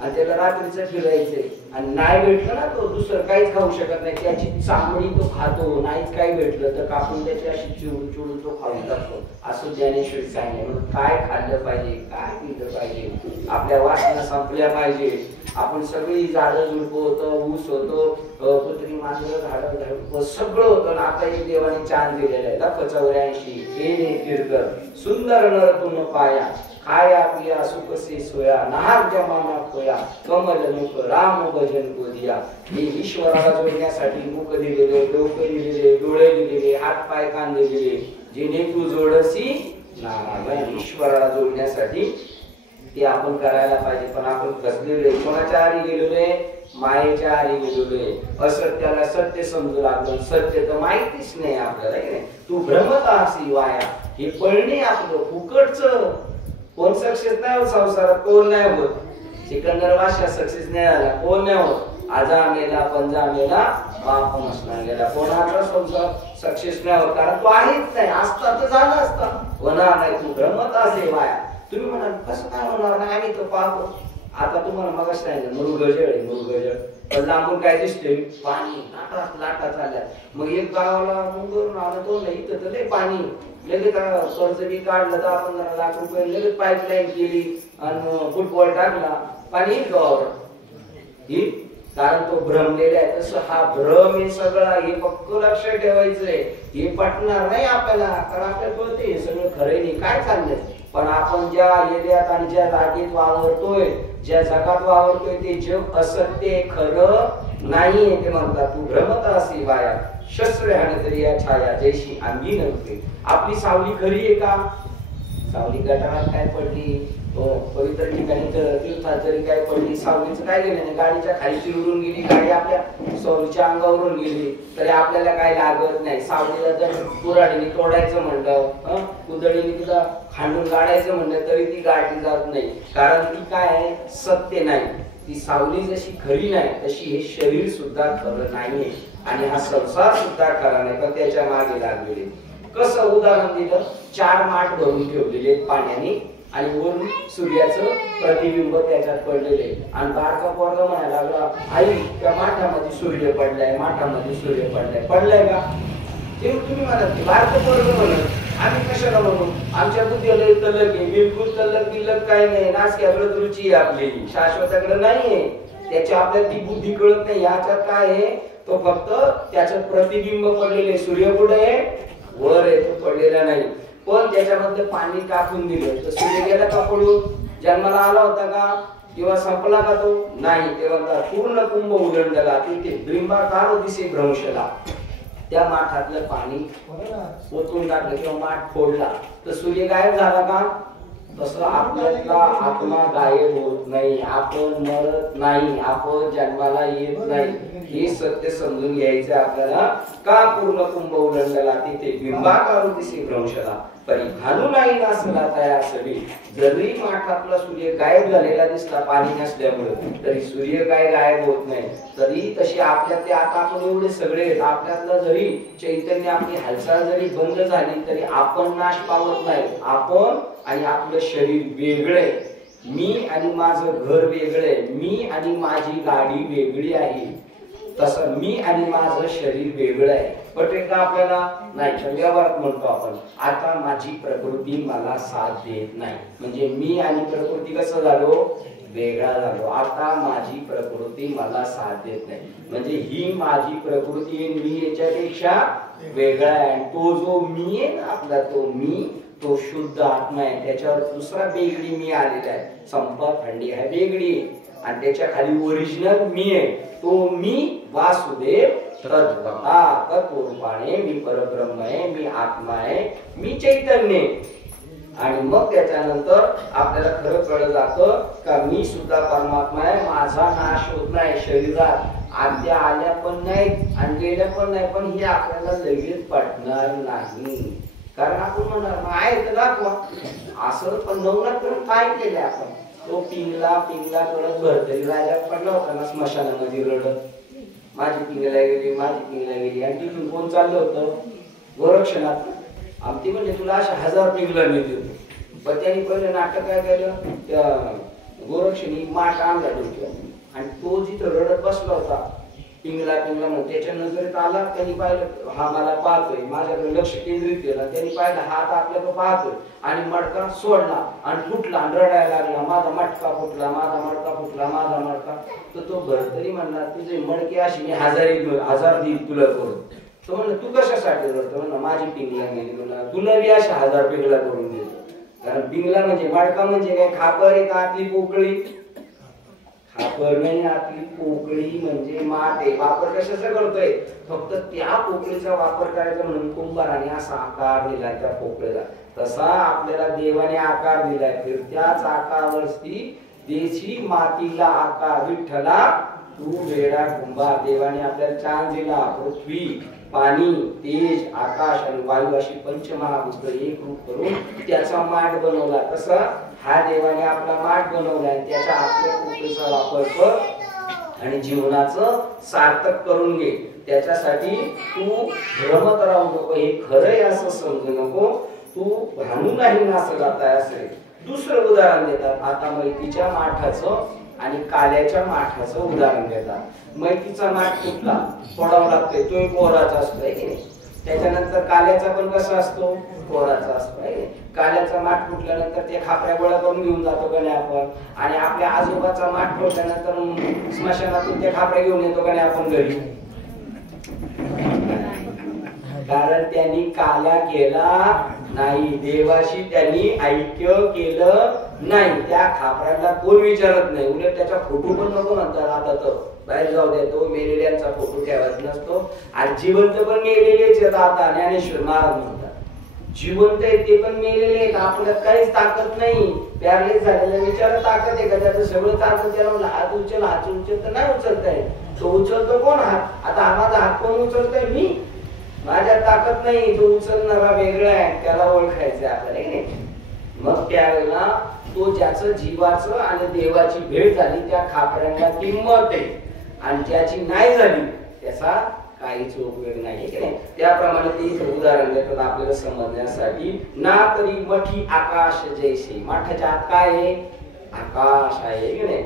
आणि त्याला रात्रीचं फिरायचंय आणि नाही भेटलं ना तो दुसरं काहीच खाऊ शकत नाही, त्याची चामडी तो खातो. नाहीच काही भेटलं तर कापून त्याची अशी चिरून चिरून तो खाऊन टाकतो. असं ज्ञानेश्वरी सांगितलं. म्हणून काय खाल्लं पाहिजे, काय पिलं पाहिजे, आपल्या वासना संपल्या पाहिजे. आपण सगळी झाडं झुडपं होतं, ऊस होतो, कुत्री मांजरं झाडं सगळं होतं ना. आता एक देवाने चांद दिलेला आहे 84 हे तीर्थकर सुंदर नर तुम पाया खाया पिया सुख से सोया नाहक जमाना खोया कमल मुख राम भजन को दिया. हे ईश्वराला जोडण्यासाठी मुख दिलेले, डोके दिलेले, डोळे दिलेले, हात पाय कान दिलेले, जेणे तू जोडसी नारायण. ईश्वराला जोडण्यासाठी ते आपण करायला पाहिजे. पण आपण फसलेले, कोणाच्या आरी गेलेले? मायेच्या आरी गेलेले. असत्याला सत्य समजू लागलं, सत्य तर माहितीच नाही आपल्याला. तू भ्रमत असी वाया, हे पळणे आपलं फुकटचं. कोण सक्सेस नाही होत संसारात, कोण नाही होत. सिकंदर बादशाह सक्सेस नाही झाला, कोण नाही होत. आजा मेला, पंजा मेला, बाप नसला गेला. कोणाचा संसार सक्सेस नाही होत, कारण तो आहेच नाही. असता तर झाला असता, होणार नाही. तू भ्रमत असे वाया. तुम्ही म्हणाल कसं काय होणार नाही, आम्ही तर पाहतो. आता तुम्हाला मग सांगितलं मृगजळ आहे, मृगजळ. पण लांबून काय दिसते? पाणी, लाटा चालल्या. मग एक गावाला मुंबईवरून आला तो, नाही इथं तर लय पाणी. लगेच कर्ज बी काढलं तर आपण लाख रुपये लगेच पाईपलाईन केली आणि फुटबॉल टाकला, पाणी येईल गावावर. कारण तो भ्रमलेला आहे. तसं हा भ्रम हे सगळा, हे पक्क लक्ष ठेवायचंय. हे पटणार नाही आपल्याला, कारण आपल्याला कळते हे सगळं खरं नाही काय चाललंय. पण आपण ज्या एरियात आणि ज्या जागेत वावरतोय, ज्या जगात वावरतोय, ते जग असत्य खरं नाहीये. ते म्हणतात तू भ्रमत असी वाया शस्त्र हाणतरी या छाया जैशी अंगी नव्हते. आपली सावली खरी आहे का? सावली गटारात काय पडली, पवित्र ठिकाणी तीर्थात जरी काय पडली, सावलीचं काय गेलं नाही. गाडीच्या खाली उडून गेली, गाडी आपल्या सावलीच्या अंगावरून गेली तरी आपल्याला काय लागत नाही. सावलीला जर कुऱ्हाडीने तोडायचं म्हणलं, कुदळीने तिला खांडून गाडायचं म्हणलं तरी ती गाडली जात नाही. कारण ती काय आहे? सत्य नाही. ती सावली जशी खरी नाही तशी हे शरीर सुद्धा खरं नाहीये आणि हा संसार सुद्धा खरा नाही, पण त्याच्या मागे लागलेले. कसं उदाहरण दिलं? 4 माठ भरून ठेवलेले पाण्याने आणि वरून सूर्याचं प्रतिबिंब त्याच्यात पडलेले. आणि बारका पोरगा म्हणायला लागला, आई त्या माठामध्ये सूर्य पडलाय, माठामध्ये सूर्य पडलाय. पडलाय का? ते तुम्ही म्हणत बारका पोरगा म्हणत, आम्ही कशाला म्हणू? आमच्या बुद्धीला तलक आहे, बिलकुल तलक बिलक काय नाही. नासक्याकडे रुची आहे आपली, शाश्वताकडे नाहीये. त्याच्या आपल्या ती बुद्धी कळत नाही. याच्यात काय आहे? तो फक्त त्याच्यात प्रतिबिंब पडलेले. सूर्य कुठे आहे? वर आहे, तो पडलेला नाही. पण त्याच्यामध्ये पाणी टाकून दिलं तर सूर्य गेला का पडून? जन्माला आला होता का? किंवा संपला का तो? नाही. तेव्हा पूर्ण कुंभ उलंडला, तिथे बिंबाकार दिसे भ्रंशला. त्या माठातलं पाणी ओतून टाकलं किंवा माठ फोडला तर सूर्य गायब झाला का? तसं आपल्यातला आत्मा गायब होत नाही. आपण मरत नाही, आपण जन्माला येत नाही. हे सत्य समजून घ्यायचं आपल्याला. का पूर्ण कुंभ उलंडला तिथे बिंबाकार दिसे भ्रंशला परी घालू नाही नसला तया सरी. जरी माठातला सूर्य गायब झालेला दिसला पाणी नसल्यामुळे तरी सूर्य काय गायब होत नाही. तरी तशी आपल्यात आता आपण एवढे सगळे आपल्यातला जरी चैतन्य आपली हालचाल जरी बंद झाली तरी आपण नाश पावत नाही. आपण आणि आपलं शरीर वेगळे, मी आणि माझं घर वेगळे, मी आणि माझी गाडी वेगळी आहे. तसं मी आणि माझं शरीर वेगळं आहे. पटेल का आपल्याला? नाही. व्यवहारात म्हणतो आपण, आता माझी प्रकृती मला साथ देत नाही. म्हणजे मी आणि प्रकृती कसं झालो? वेगळा झालो. आता माझी प्रकृती मला साथ देत नाही. म्हणजे ही माझी प्रकृती मी याच्यापेक्षा वेगळा आहे. आणि तो जो मी आहे ना आपला, तो मी तो शुद्ध आत्मा आहे. त्याच्यावर दुसरा वेगळी मी आलेला आहे. संपत थंडी आहे वेगळी आहे. आणि त्याच्या खाली ओरिजिनल मी आहे. तो मी वासुदेव तद्भक्ता तत्वरूपाने मी परब्रह्म आहे, मी आत्मा आहे, मी चैतन्य. आणि मग त्याच्यानंतर आपल्याला खरं कळलं जातं का मी सुद्धा परमात्मा आहे. माझा नाश होत नाही. शरीरात आद्या आल्या पण नाहीत आणि गेल्या पण नाही. पण हे आपल्याला लगेच पटणार नाही. कारण आपण म्हणणार आहे तर दाखवा असं. पण नवरात्र काय केलं आपण? तो पिंगला कळत भरतरी राजात पडला होता ना स्मशानामध्ये रडत, माझी पिंगला गेली, माझी पिंगला गेली. आणि तिथून कोण चाललं होतं? गोरक्षनाथ आमची म्हणजे तुला अशा 1000 पिंगला मी देतो. पण त्यांनी पहिलं नाटक काय केलं, त्या गोरक्षणी माठ आणला डोक्यात आणि तो जिथं रडत बसला होता पिंगला पिंगला म्हणून त्याच्या नजरेत आला. त्यांनी पाहिलं हा मला पाहतोय, माझ्याकडे लक्ष केंद्रित केलं. त्यांनी पाहिलं हा आता आपल्याकडे पाहतोय आणि मडका सोडला आणि फुटला आणि रडायला लागला, माझा मटका फुटला, माझा मडका फुटला, माझा मडका. तर तो भरतरी म्हणला तुझे मडके अशी मी 1000 देईल तुला करून. तो म्हणलं तू कशासाठी रडतो? म्हणलं माझी पिंगला गेली. म्हणला तुला बी अशा 1000 पिंगला करून देतो. कारण पिंगला म्हणजे मडका म्हणजे काय, खापर आहे का आतली पोकळी? खापर नाही, आतली पोकळी म्हणजे माठ आहे. वापर कशाचा करतोय? फक्त त्या पोकळीचा वापर करायचा म्हणून कुंभाराने असा आकार दिलाय त्या पोकळीला. तसा आपल्याला देवाने आकार दिलाय, फिर त्याच आकारावरती देशी मातीला आकार. विठ्ठला तू वेडा कुंभार. देवाने आपल्याला चांद दिला, पृथ्वी, पाणी, तेज, आकाश आणि वायू अशी पंचमहाभूत एक रूप करून त्याचा माठ बनवला. तसा हा देवाने आपला माठ बनवला आणि त्याच्या आपल्या पोकळीचा वापर कर आणि जीवनाचं सार्थक करून घे. त्याच्यासाठी तू भ्रमत राहू नको, हे खरंय असं समजू नको, तू भानू नाही असं जाताय असे. दुसरं उदाहरण देतात आता मैतीच्या माठाचं आणि काल्याच्या माठाचं उदाहरण देतात. मैतीचा माठ कुठला फोडावा लागतोय, तो कोराचा असतो आहे की नाही. त्याच्यानंतर काल्याचा पण कसा असतो, कोराचा असतो आहे. काल्याचा माठ फुटल्यानंतर ते खापऱ्या गोळा करून घेऊन जातो का नाही आपण, आणि आपल्या आजोबाचा माठ फोडल्यानंतर स्मशानातून ते खापऱ्या घेऊन येतो का नाही आपण घरी. कारण त्यांनी काल्या केला नाही, देवाशी त्यांनी ऐक्य केलं नाही. त्या खापऱ्याला कोण विचारत नाही, उलट त्याचा फोटो पण नको म्हणतात. आता तर बाहेर जाऊ देतो, मेलेल्यांचा फोटो ठेवायचा नसतो. आणि जिवंत पण मेलेलेच आहेत. आता ज्ञानेश्वर महाराज म्हणतात जिवंत आहे ते पण मेलेले आहेत, आपल्यात काहीच ताकद नाही. पॅरलेस झालेल्या विचार ताकद आहे का? त्याचं सगळं ताकद त्याला हात उचल, हात उचल तर नाही उचलताय. तो उचलतो कोण हात? आता हा माझा हात कोण उचलतोय? मी. माझ्या ताकद नाही, तो उचलणारा वेगळा आहे, त्याला ओळखायचं आपल्याला. मग त्यावेळेला तो ज्याचं जीवाचं आणि देवाची भेट झाली त्या खापऱ्यांना किंमत आहे, आणि ज्याची नाही झाली त्याचा काहीच उपयोग नाही की नाही. त्याप्रमाणे ते उदाहरण देतात आपल्याला समजण्यासाठी. ना तरी मठी आकाश जैसे. मठाच्या आत काय आहे? आकाश आहे की नाही.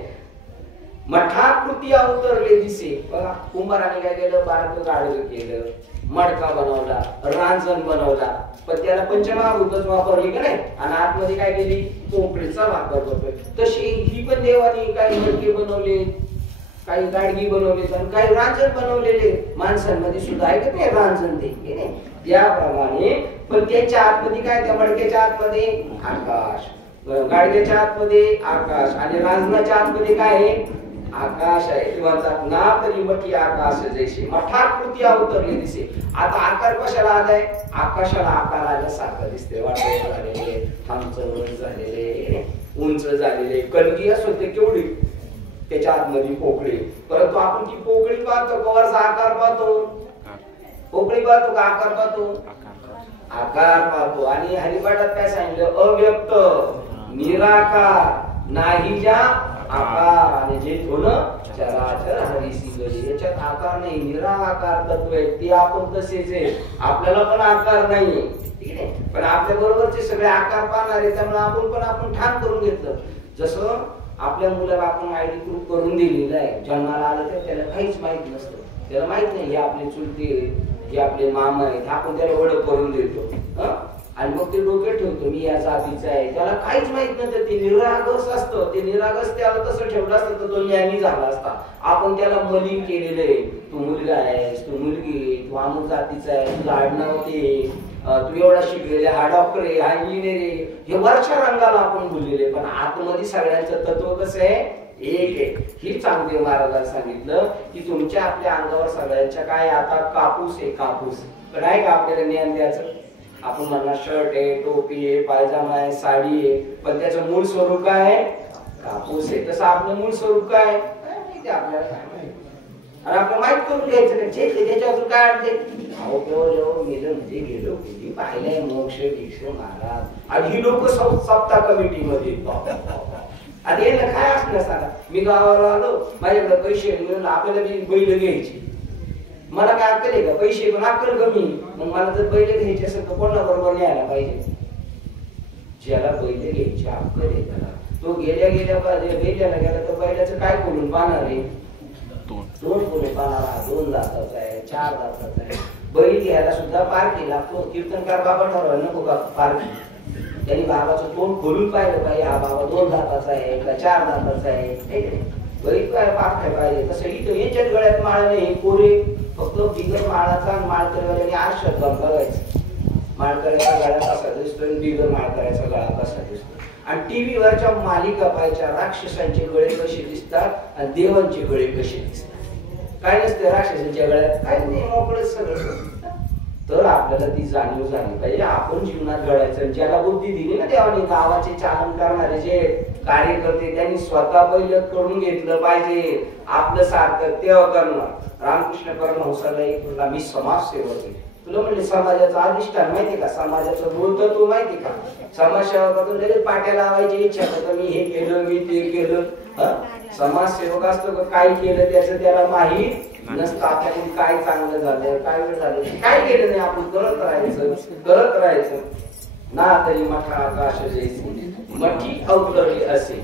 मठाकृती अवतरले दिसे. बघा कुंभाराने काय केलं, बारकं गाडगं केलं, मडका बनवला, रांजण बनवला, पण त्याला पंचमहाभूतच वापरली का नाही. आणि आतमध्ये काय केली, पोकळीचा वापर करतोय. तशी ही पण देवानी काही मडके बनवले, काही गाडगी बनवले आणि काही रांजण बनवलेले. माणसांमध्ये सुद्धा आहे का ते रांजण ते त्याप्रमाणे. पण त्याच्या आतमध्ये काय, त्या मडक्याच्या आतमध्ये आकाश, गाडग्याच्या आतमध्ये आकाश आणि रांजणाच्या आतमध्ये काय आहे, आकाश आहे. ते म्हणतात ना तरी मठी आकाश जैसे. मठाकृती अवतरले दिसे. आता आकार कशाला आलाय? आकाशाला आकार आल्यासारखं दिसते. वाटत झालेले, थांबच झालेले, उंच झालेले, कणगी असो ते केवढी त्याच्या आतमध्ये पोकळी. परंतु आपण ती पोकळी पाहतो, कवरचा आकार पाहतो, पोकळी पाहतो का आकार पाहतो? आकार पाहतो. आणि हरिपाठात काय सांगितलं? अव्यक्त, निराकार, नाही ज्या आकार आणि जे थोन चराचर हरिसी गली. याच्यात आकार नाही, निराकार तत्व आहे. ते आपण तसेच आहे, आपल्याला पण आकार नाहीये ठीक आहे. पण आपल्या बरोबरचे सगळे आकार पाहणारे, त्यामुळे आपण ठाण करून घेतलं. जसं आपल्या मुलाला आपण आयडी प्रूफ करून दिलेलं आहे, जन्माला आलं तर त्याला काहीच माहित नसतं. त्याला माहित नाही हे आपले चुलते, हे आपले मामा आहेत, आपण त्याला ओळख करून देतो आणि मग ते डोक्यात ठेवतो मी या जातीचा आहे. त्याला काहीच माहित नव्हतं, ते निरागस असतं. ते निरागस त्याला तसं ठेवलं असतं तर तो ज्ञानी झाला असता. आपण त्याला मलिन केलेलं आहे, तू मुलगा आहेस, तू मुलगी आहे, तू अमुक जातीचा आहे, तुझं आडनाव ते, तू एवढा शिकलेला, हा डॉक्टर आहे, हा इंजिनियर आहे, हे वरच्या रंगाला आपण बोललेले. पण आतमध्ये सगळ्यांचं तत्व कसं आहे, एक आहे. ही चांगदेव महाराजांनी सांगितलं की तुमच्या आपल्या अंगावर सगळ्यांच्या काय आता कापूस आहे, कापूस. पण आहे का आपल्याला ज्ञान द्यायचं? आपण म्हणणार शर्ट आहे, टोपी आहे, पायजामा आहे, साडी आहे, पण त्याचं मूळ स्वरूप काय आहे? कापूस आहे. तसं आपलं मूळ स्वरूप काय आहे ते आपल्याला काय माहिती. आणि आपलं माहित करून घ्यायचं नाही. जे त्याच्यावर काय अडते, अहो मेलं म्हणजे गेलो, किती पाहिलंय मोक्ष दीक्ष महाराज. आणि ही लोक सप्ताह कमिटीमध्ये आता यांना काय असलं सांगा. मी गावाला आलो, माझ्याकडे पैसे मिळून आपल्याला बैल घ्यायची, मला काय अक्कल आहे का? पैसे पण अक्कल कमी. मग मला जर बैल घ्यायचे असेल तर कोणा बरोबर न्यायला पाहिजे? ज्याला बैल घ्यायची अक्कल आहे त्याला. तो गेल्या बैलाला गेला तर बैलाचं काय बोलून पाहणार आहे? दोन बोलून पाहणार. 2 दाताचा आहे, 4 दाताचा आहे. बैल घ्यायला सुद्धा पारखी लागतो. कीर्तनकार बाबा ठरवायला नको का पारखी? त्यांनी बाबाचं तोंड खोलून पाहिलं पाहिजे. हा बाबा 2 दाताचा आहे का 4 दाताचा आहे? बैल काय पारखाय पाहिजे. तसं इथं याच्यात गळ्यात माळ नाही. कोरे फक्त बिगर माळाचा माळकऱ्याने आरशात जाऊन बघायचं. माळकऱ्याचा गळा कसा दिसतो आणि बिगर माळकऱ्याचा गळा कसा दिसतो. आणि टीव्ही वरच्या मालिका पाहायच्या. राक्षसांचे गळे कसे दिसतात आणि देवांचे गळे कसे दिसतात. काय नसते राक्षसांच्या गळ्यात, काय नाही, मोकळे सगळं. तर आपल्याला ती जाणीव झाली पाहिजे. आपण जीवनात घडायचं. ज्याला बुद्धी दिली ना देवाने, गावाचे चालन करणारे जे कार्यकर्ते, त्यांनी स्वतः पहिलं करून घेतलं पाहिजे. आपलं सार्थक तेव्हा करणार. रामकृष्ण परमहंसाला एक म्हणला, मी समाजसेवक आहे. तुला म्हणले समाजाचं अधिष्ठान माहिती का? समाजाचं बोलतो तू माहिती का? समाजसेवकातून लगेच पाट्या लावायची इच्छा करतो. मी हे केलं, मी ते केलं. समाजसेवक असतो का काय केलं त्याचं त्याला माहीत नसतं. आपल्याकडून काय चांगलं झालं, काय वेळ झालं, काय केलं नाही, आपण करत राहायचं. ना तरी मठा आकाश जैसी मठी अवतरली असे,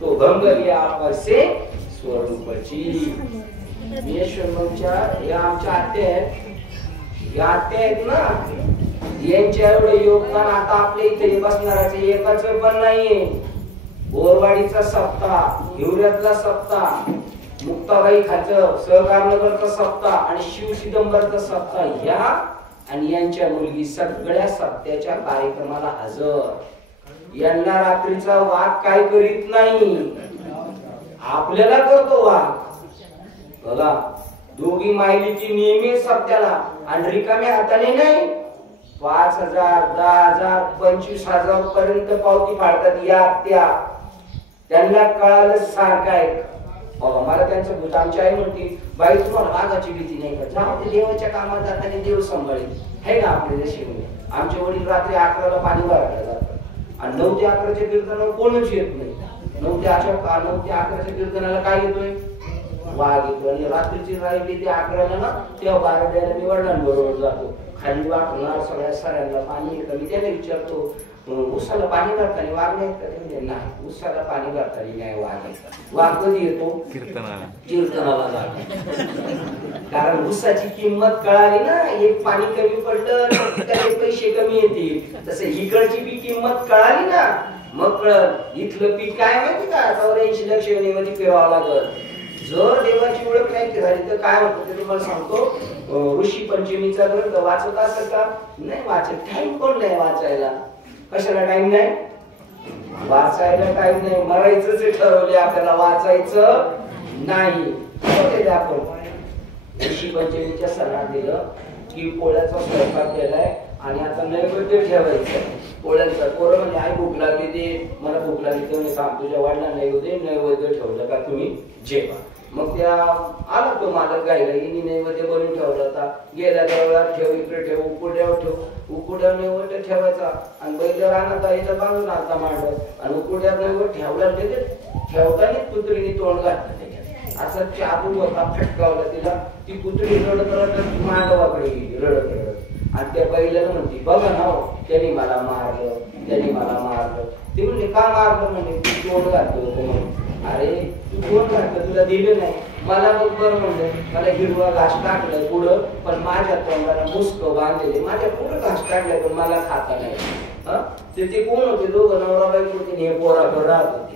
तो भंगली आपसे स्वरूपची. या आमच्या आत्या आहेत ना, यांच्या एवढं योगदान आता आपल्या इथे बसणाराचं एकाच पण नाहीये. बोरवाडीचा सप्ताह, हिवऱ्यातला सप्ताह, मुक्ताबाई खाचं सहकारनगरचा सप्ताह आणि शिव चिदंबरचा सप्ताह, या आणि यांच्या मुलगी सगळ्या सप्त्याच्या कार्यक्रमाला हजर. यांना रात्रीचा वाघ काय करीत नाही, आपल्याला करतो वाघ. बघा, दोघी मायलीची नेहमी सप्त्याला आणि रिकाम्या हाताने नाही. 5,000, 10,000, 25,000 पर्यंत पावती फाडतात या त्या. त्यांना कळालं सारखं आहे. बाबा मला त्यांचं भूत, आमची आई म्हणते, बाई तुम्हाला वाघाची भीती नाही का? जाऊ ते देवाच्या कामात जाताना देव सांभाळेल, है ना आपल्या देशामध्ये. आमचे वडील रात्री 11ला पाणी भरायला जातात आणि 9 ते 11च्या कीर्तनाला कोणच येत नाही. 9 ते 11च्या कीर्तनाला काय येतोय? वाघ येतो. आणि रात्रीची राहिली ते 11ला ना, तेव्हा 12 द्यायला मी वडिलांबरोबर जातो. खाली वाटणार सगळ्या सऱ्यांना पाणी येतं. मी त्याला विचारतो, उसाला पाणी घालताना वाघ नाही का? नाही, उसाला पाणी घालताना नाही वाघ येतात. वाघ कधी येतो? कीर्तनाला जातो. कारण उसाची किंमत कळाली ना, एक पाणी कमी पडलं त्याचे पैसे कमी येतील. तसं इकडची बी किंमत कळाली ना, मग कळत. इथलं पीक काय माहिती का? 84 लक्ष मध्ये फिरावं लागत. जर देवाची ओळख नाही झाली तर काय होतं ते तुम्हाला सांगतो. ऋषी पंचमीचा ग्रंथ वाचत असत का? नाही वाचत. टाइम कोण नाही वाचायला. कशाला टाइम नाही? वाचायला टाइम नाही. मरायचंच ठरवले आपल्याला, वाचायचं नाही. आपण ऋषी पंचमीच्या सणात दिलं की पोळ्याचा स्वयंपाक केलाय आणि आता नैवेद्य ठेवायचं. पोळ्यांचा पोरं म्हणजे आई भूक लागली ते, मला भूक लागली तर मी सांग तुझ्या वडिलांना नैवेद्य ठेवलं का तुम्ही जेवा. मग त्या आला तो मालक गायला, हिनी नैवेद्य बनवून ठेवला होता. गेल्या देवळात ठेव, इकडे ठेव, उकुड्यावर ठेव. उकुड्यावर नैवेद्य ठेवायचा आणि बैल राहणार याचा बांधून आता मांडत आणि उकुड्यावर नैवेद्य ठेवला. ठेवताना पुत्रीने तोंड घातलं त्याच्यात. असं चाबू होता, फटकावला तिला. ती पुतळी रडत रडत मांडवाकडे गेली रडत रडत आणि त्या बैलाला म्हणते, बघा ना त्यांनी मला मारलं, त्यांनी मला मारलं. ते म्हणले का मारलं? म्हणजे तू तोंड घातलं होतं म्हणून. अरे तू तोंड घातलं, तुला दिलं नाही. मला बरोबर म्हणलं, मला हिरवा घास टाकलाय पुढं, पण माझ्या तोंडाला मुस्क बांधलेले. माझ्या पुढं घास टाकलाय पण मला खाता नाही. ते कोण होते? दोघं नवरा बायको होते, हे पोराकडे राहत होते.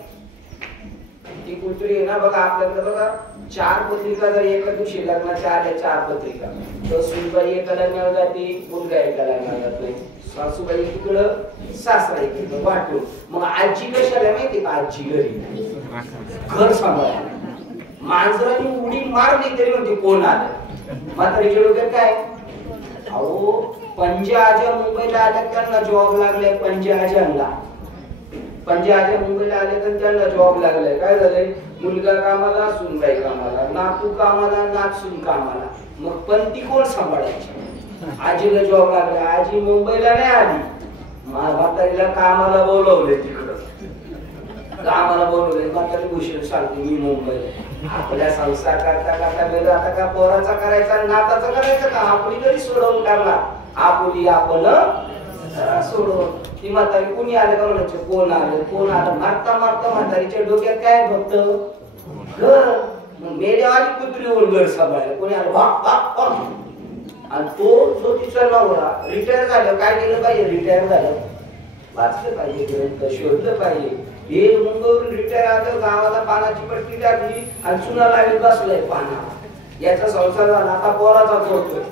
ती पुत्री ना बघा, आपल्याकडे बघा 4 पत्रिका जर एका दिवशी लग्नाच्या आल्या, 4 पत्रिका, तर सुनबाई एका लग्नाला जाते, मुलगा एका लग्नाला जातोय, सासूबाई तिकडं, सासरा इकडं वाटून. मग आजी कशाला माहिती का? आजी घरी घर सांभाळायला. मांजरांनी उडी मारली तरी म्हणते कोण आलं. म्हातारीच्या डोक्यात काय? अहो पंजा आजा मुंबईला आल्या त्यांना जॉब लागलाय. पंजा आजा मुंबईला आले तर त्यांना जॉब लागलाय. काय झालंय? मुलगा कामाला, सुनबाई कामाला, नातू कामाला, नातसून कामाला. मग पंथी कोण सांभाळायची? आजीला जॉब लागला. आजी मुंबईला नाही आली, म्हातारीला कामाला बोलवले तिकडं. कामाला बोलवले म्हातारी भूषण सांगते मी मुंबईला. आपल्या संसार करता करता गेलो आता का पोराचा करायचा नाताचा करायचा का आपली कधी सोडवून करणार आपुली आपण सोडवून. ती म्हातारी कुणी आलं का म्हणायचे कोण आलं मारता मारता म्हातारीच्या डोक्यात काय फक्त घर. मग मेल्यावाली कुत्री होऊन घर सांभाळायला कोणी आलं आणि तो जो तिचा नवरा रिटायर झालं काय केलं पाहिजे रिटायर झालं वाचलं पाहिजे ग्रंथ शोधलं पाहिजे. हे मुंबईवरून रिटायर आलं गावाला पानाची पट्टी टाकली आणि चुना लावून बसलाय पाना. याचा संसार झाला आता पोराचा करतोय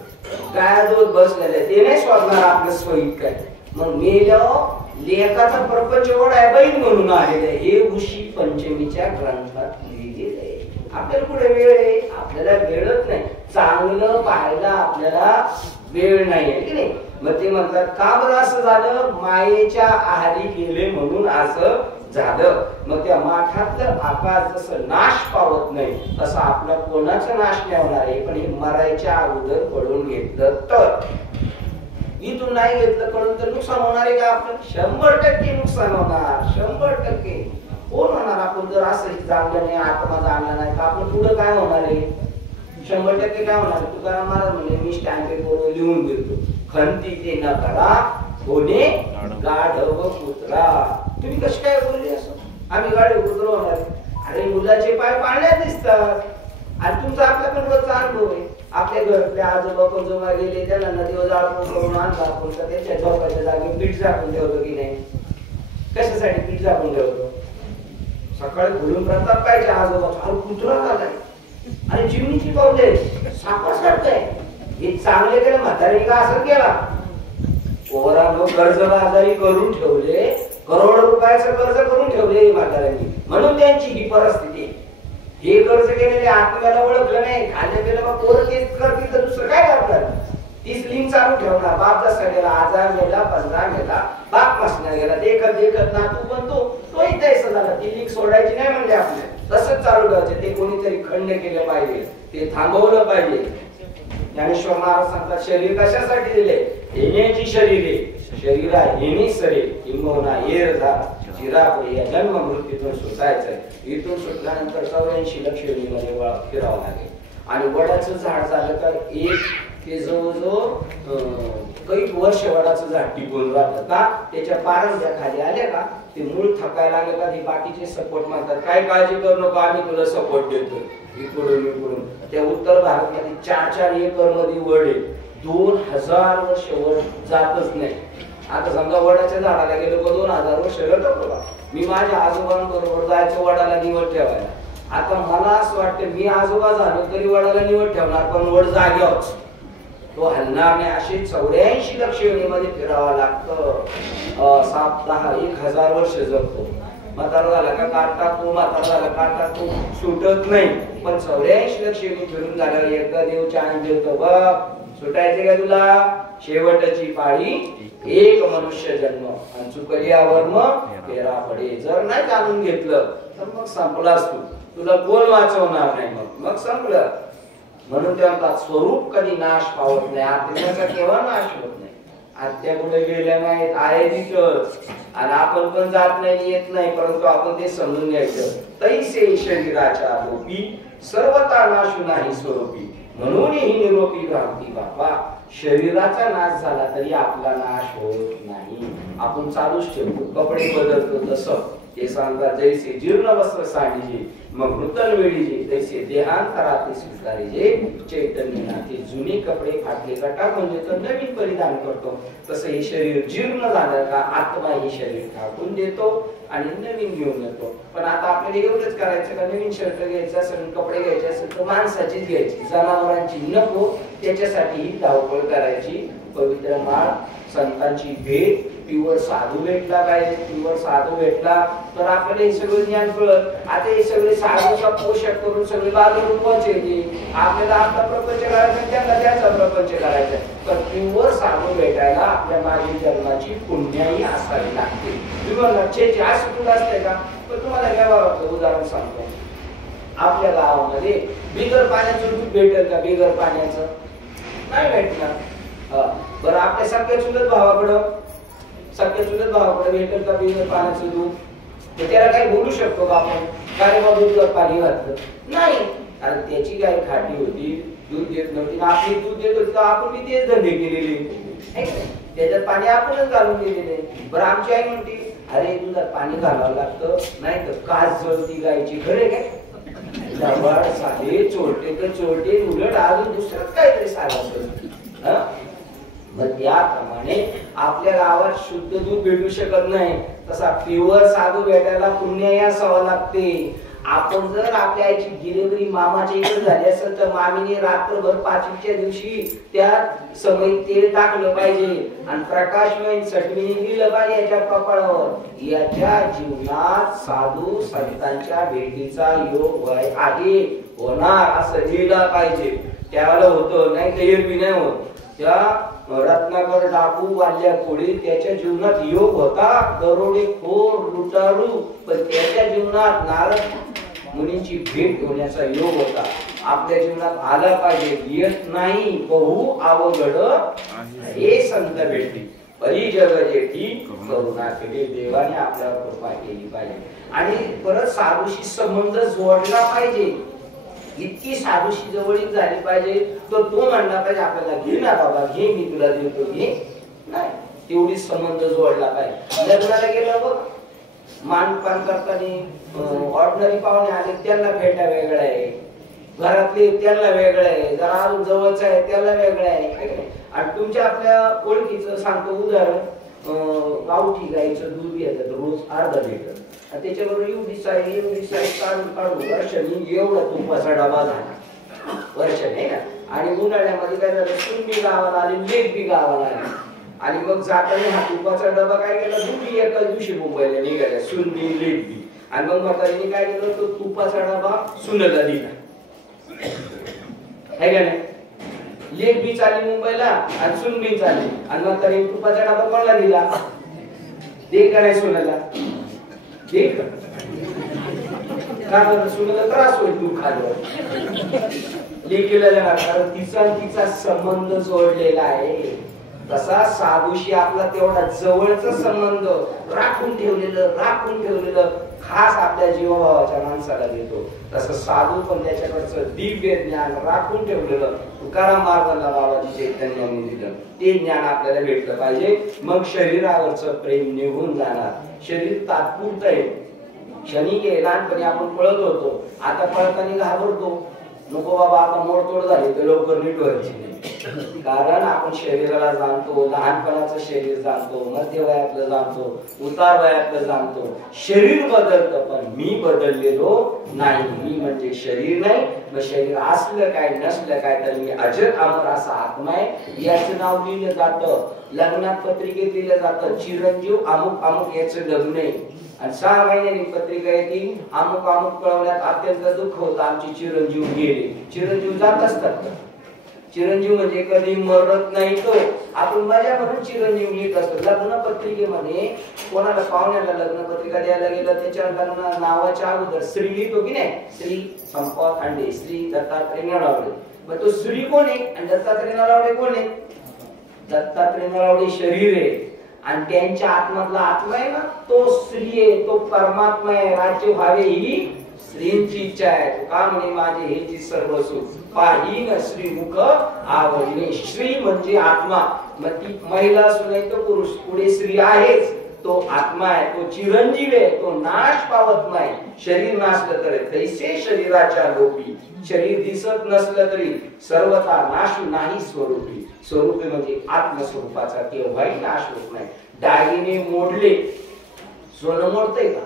गाय दूध बसलेले ते नाही शोधणार आपलं सोयीत काय. मग मेल्यावर लेखाचा प्रपंच ओढाय बहीण म्हणून आलेलं आहे. हे ऋषी पंचमीच्या ग्रंथात लिहिलेलं आहे. आपल्याला पुढे वेळ आहे आपल्याला वेळच नाही चांगलं पाहायला आपल्याला वेळ नाही आहे की नाही. मग ते म्हणतात का बरं असं झालं मायेच्या आहारी गेले म्हणून असं झालं. मग त्या माठातलं आकाश जसं नाश पावत नाही तसं आपला कोणाचा नाश नाही होणार आहे. पण हे मरायच्या अगोदर पडून घेतलं तर इथून नाही घेतलं कळून तर नुकसान होणार आहे का आपलं 100% नुकसान होणार 100%. कोण होणार आपण जर असं जागलं नाही आत्मा जाणला नाही तर आपण पुढे काय होणार आहे 100% काय होणार. तुकाराम महाराज म्हणजे मी स्टॅम्प पेपरवर लिहून देतो खंती ते न करा कोणी गाढव पुत्रा. तुम्ही कशी काय बोलले असं आम्ही गाढव पुत्र होणार. अरे मुलाचे पाय पाण्यात दिसतात आणि तुमचा आपल्याकडे रोजचा अनुभव आहे. आपल्या घरातले आजोबा पंजोबा गेले त्यांना नदीवर जाळून करून आणला आपण तर त्यांच्या झोपाच्या जागी पीठ झाकून ठेवतो की नाही. कशासाठी पीठ झाकून ठेवतो सकाळी घुलून प्रताप पाहिजे आजोबाचा कुत्रा झालाय आणि चिमणीची पावले सापास काढताय. हे चांगले केलं म्हातारी का असं केला. पोरांनो कर्जबाजारी करून ठेवले करोड रुपयाचं कर्ज करून ठेवले म्हाताऱ्यांनी म्हणून त्यांची ही परिस्थिती. हे कर्ज केलेले आत्म्याला ओळखलं नाही खाल्लं गेलं मग पोरं तेच करतील तर दुसरं काय करणार. तीच लिंक चालू ठेवणार बाप जसा गेला आजार गेला 15 गेला बाप मसणार गेला देखत ना तू पण तोही तैसा झाला. ती लिंक सोडायची नाही म्हणजे आपल्याला तसंच चालू ठेवायचं. ते कोणीतरी खंड केलं पाहिजे ते थांबवलं पाहिजे. ज्ञानेश्वर महाराज सांगतात शरीर कशासाठी दिले येण्याची शरीर शरीरा येणे सरे किंबहुना येर झाला चिरापुढे या जन्म मृत्यूतून सुटायचंय. इथून सुटल्यानंतर 84 लक्ष योनीमध्ये फिरावं लागेल. आणि वडाचं झाड झालं तर एक ते जवळजवळ काही वर्ष वडाचं झाड टिकून राहतं का त्याच्या पारंब्या खाली आल्या का ते मूळ थकायला लागलं का ते बाकीचे सपोर्ट मागतात. काय काळजी करू नको आम्ही तुला सपोर्ट देतो इकडून. त्या उत्तर भारतामध्ये 4-4 एकर मध्ये वड आहे 2000 वर्ष वड जातच नाही. आता समजा वडाच्या झाडाला गेलो का 2000 वर्ष रटतो का. मी माझ्या आजोबांबरोबर जायचं वडाला निवड ठेवायला. आता मला असं वाटतं मी आजोबा झालो तरी वडाला निवड ठेवणार पण वड जाग्यावरच तो हलणार नाही. अशी 84 लक्ष योनीमध्ये फिरावं लागतं. 7-10-1000 वर्ष जगतो. म्हातारा झाला का काट टाकतो म्हातारा झाला काट टाकतो सुटत नाही. पण 84 लक्ष योनी फिरून झाल्यावर एकदा देव चान देतो बाप सुटायचे का तुला. शेवटची पाळी एक मनुष्य जन्म आणि चुकली अवर्म तेरा पडे. जर नाही जाणून घेतलं तर मग संपलास तुला कोण वाचवणार नाही. मग संपलं. म्हणून ते म्हणतात स्वरूप कधी नाश पावत नाही. आत्म्याचा केव्हा नाश होत नाही. आत्या कुठे गेल्या नाहीत आहे तिथंच आणि आपण पण जात नाही येत नाही परंतु आपण ते समजून घ्यायचं. तैसे शरीराच्या लोपी सर्वता नाश नाही स्वरूपी म्हणून ही निरोपी भ्रांती बापा. शरीराचा नाश झाला तरी आपला नाश होत नाही. आपण चालूच ठेवतो कपडे बदलतो तसं ते सांगतात जैसे जीर्ण वस्त्र साडीजे मग नूतन वेळीजे तैसे देहांतराते स्वीकारीजे चैतन्य नाते. जुने कपडे फाटले का म्हणजे तर नवीन परिधान करतो तसं हे शरीर जीर्ण झालं का आत्मा हे शरीर टाकून देतो आणि नवीन घेऊन येतो. पण आता आपल्याला एवढंच करायचं का नवीन शर्ट घ्यायचं असेल कपडे घ्यायचे असेल तर माणसाचीच घ्यायची जनावरांची नको. त्याच्यासाठी ही धावपळ करायची. पवित्र माळ संतांची भेट प्युअर साधू भेटला पाहिजे. प्युअर साधू भेटला तर आपल्याला हे सगळं ज्ञान कळत. आता हे सगळे साधूचा पोषक करून सगळे बाजूला पोहोचेल. आपल्याला आपला प्रपंच करायचा त्यांना त्याचा प्रपंच करायचा. तर प्युअर साधू भेटायला आपल्या मागील जन्माची पुण्याही असावी लागते. तुम्हाला चेचे असं कुठं असते का. पण तुम्हाला व्यवहाराचं उदाहरण सांगतो. आपल्या गावामध्ये बिगर पाण्याचं दूध भेटेल का. बिगर पाण्याचं नाही भेटणार. बरं आपल्या सगळ्या चुलत भावाकडे भेटेल का बिगर पाण्याचं दूध तर त्याला काही बोलू शकतो का आपण? काय बाबा दूध पाणी घातलं नाही, कारण त्याची गाय खाटी होती, दूध देत नव्हती, आपली दूध देत होती, आपण बी तेच धंदे केलेले, त्याच्यात पाणी आपणच घालून दिलेले. बरं आमची आई म्हणते अरे दुधात पाणी घालावं लागतं, नाही तर कास जळती गायची. खरे काय लबाड साधे चोरटे तर चोरटे, उलट अजून दुसरं काहीतरी सांगायचं. मग त्याप्रमाणे आपल्या गावात शुद्ध दूध भेटू शकत नाही, तसा प्युअर साधू भेटायला पुण्य असावं लागते. आपण जर आपल्या आईची डिलिव्हरी मामाच्या इकडे झाली असेल तर मामीने रात्रभर पाचवीच्या दिवशी त्या समय तेल टाकलं पाहिजे आणि प्रकाशमय चटणी दिलं पाहिजे याच्या कपाळावर. याच्या जीवनात साधू संतांच्या भेटीचा योग आहे, होणार असं लिहिलं पाहिजे. त्याला होतं नाही तर एरवी नाही होत. त्या रत्नाकर डाकू वाल्या कोळी त्याच्या जीवनात योग होता, दरोडेखोर लुटारू, पण त्याच्या जीवनात नारद मुनींची भेट होण्याचा योग होता. आपल्या जीवनात आला पाहिजे, येत नाही बहु अवघड हे संत भेटी परी जग जेठी करुणा केली. देवाने आपल्यावर कृपा केली पाहिजे आणि परत साधूशी संबंध जोडला पाहिजे. इतकी साधूशी जवळीक झाली पाहिजे तर तो म्हणला पाहिजे आपल्याला घे ना बाबा घे, मी तुला देतो घे. नाही, तेवढी संबंध जोडला पाहिजे. लग्नाला गेलं बघ, मानपान करताना ऑर्डिनरी पाहुणे आले त्यांना भेटा वेगळा आहे, घरातले त्यांना वेगळं आहे, जरा अजून जवळचं आहे त्याला वेगळं आहे. आणि तुमच्या आपल्या ओळखीचं सांगतो उदाहरण, गावठी गाईचं दूध येतं रोज अर्धा लिटर, त्याच्याबरोबर एवढी साईज काढून वर्षांनी एवढा तुपाचा डबा झाला वर्षाने ना. आणि उन्हाळ्यामध्ये काय झालं, सुनबी गावाला आली, लेक बी गावाला आली, आणि मग जाताना हा तुपाचा डबा काय केला, दोघी एकाच दिवशी मुंबईला निघाल्या, सुनबी लेक बी. आणि मग म्हातारीने काय केलं, तो तुपाचा डबा सुनला दिला, है का नाही. लेक बी चालली मुंबईला आणि सुन बी चालली, आणि म्हातारी तुपाचा डबा कोणाला दिला, दे का नाही सुनाला, दे का, कारण सुनाला त्रास होईल तू खाल्ल्यावर. लेकीला देणार, कारण तिचा संबंध जोडलेला आहे. तसा साधूशी आपला तेवढा जवळचा संबंध राखून ठेवलेलं खास आपल्या जीवभावाच्या माणसाला देतो. तसं साधू पण त्याच्याकडचं दिव्य ज्ञान राखून ठेवलेलं तुकाराम महाराजांना बाबाजी चैतन्याने दिलं ते ज्ञान आपल्याला भेटलं पाहिजे. मग शरीरावरचं प्रेम निघून जाणार. शरीर तात्पुरतं आहे, क्षणिक आहे. लहानपणी आपण पळत होतो, आता पळताना घाबरतो, नको बाबा आता मोडतोड झाली तर लवकर नीट व्हायची नाही. कारण आपण शरीराला जाणतो, लहानपणाचं शरीर जाणतो, मध्य वयातलं जाणतो, उतार वयातलं जाणतो. शरीर बदलतं पण मी बदललेलो नाही. मी म्हणजे शरीर नाही, मग शरीर असलं काय नसलं काय तर मी अजर अमर असा आत्मा आहे. याचं नाव लिहिलं जातं, लग्नात पत्रिकेत लिहिलं जातं, चिरंजीव अमुक अमुक याचं लग्न आहे. आणि 6 महिन्यांनी पत्रिका येते, अमुक अमुक कळवण्यात अत्यंत दुःख होतं, आमचे चिरंजीव गेले. चिरंजीव जात असतात, चिरंजीव म्हणजे कधी मरत नाही तो. आपण मजा म्हणून चिरंजीव लिहित असतो. लग्न पत्रिकेमध्ये कोणाला पाहुण्याला लग्न पत्रिका द्यायला गेलं त्याच्या लग्न नावाच्या अगोदर श्री लिहितो की नाही, श्री संपत खांडे, श्री दत्तात्रय नलावडे. मग तो श्री कोण आहे आणि दत्तात्रय नलावडे कोण आहे. दत्तात्रय नलावडे शरीर आहे आणि त्यांच्या आत्मधला आत्मा आहे ना तो श्री आहे, तो परमात्मा आहे. राज्य व्हावे ही श्रींची इच्छा आहे. का म्हणे माझे हेची सर्व सुख पाहिन श्रीमुख आवडणे. श्री म्हणजे आत्मा. मग ती महिला असू नाही तो पुरुष, पुढे श्री आहेच, तो आत्मा आहे, तो चिरंजीव आहे, तो नाश पावत नाही. शरीर नाशलं तरी तैसे शरीराच्या लोपी, शरीर दिसत नसलं तरी सर्वथा नाश नाही स्वरूपी. स्वरूपी म्हणजे आत्मस्वरूपाचा केव्हाही नाश होत नाही. दागिने मोडले, सोनं मोडतंय का,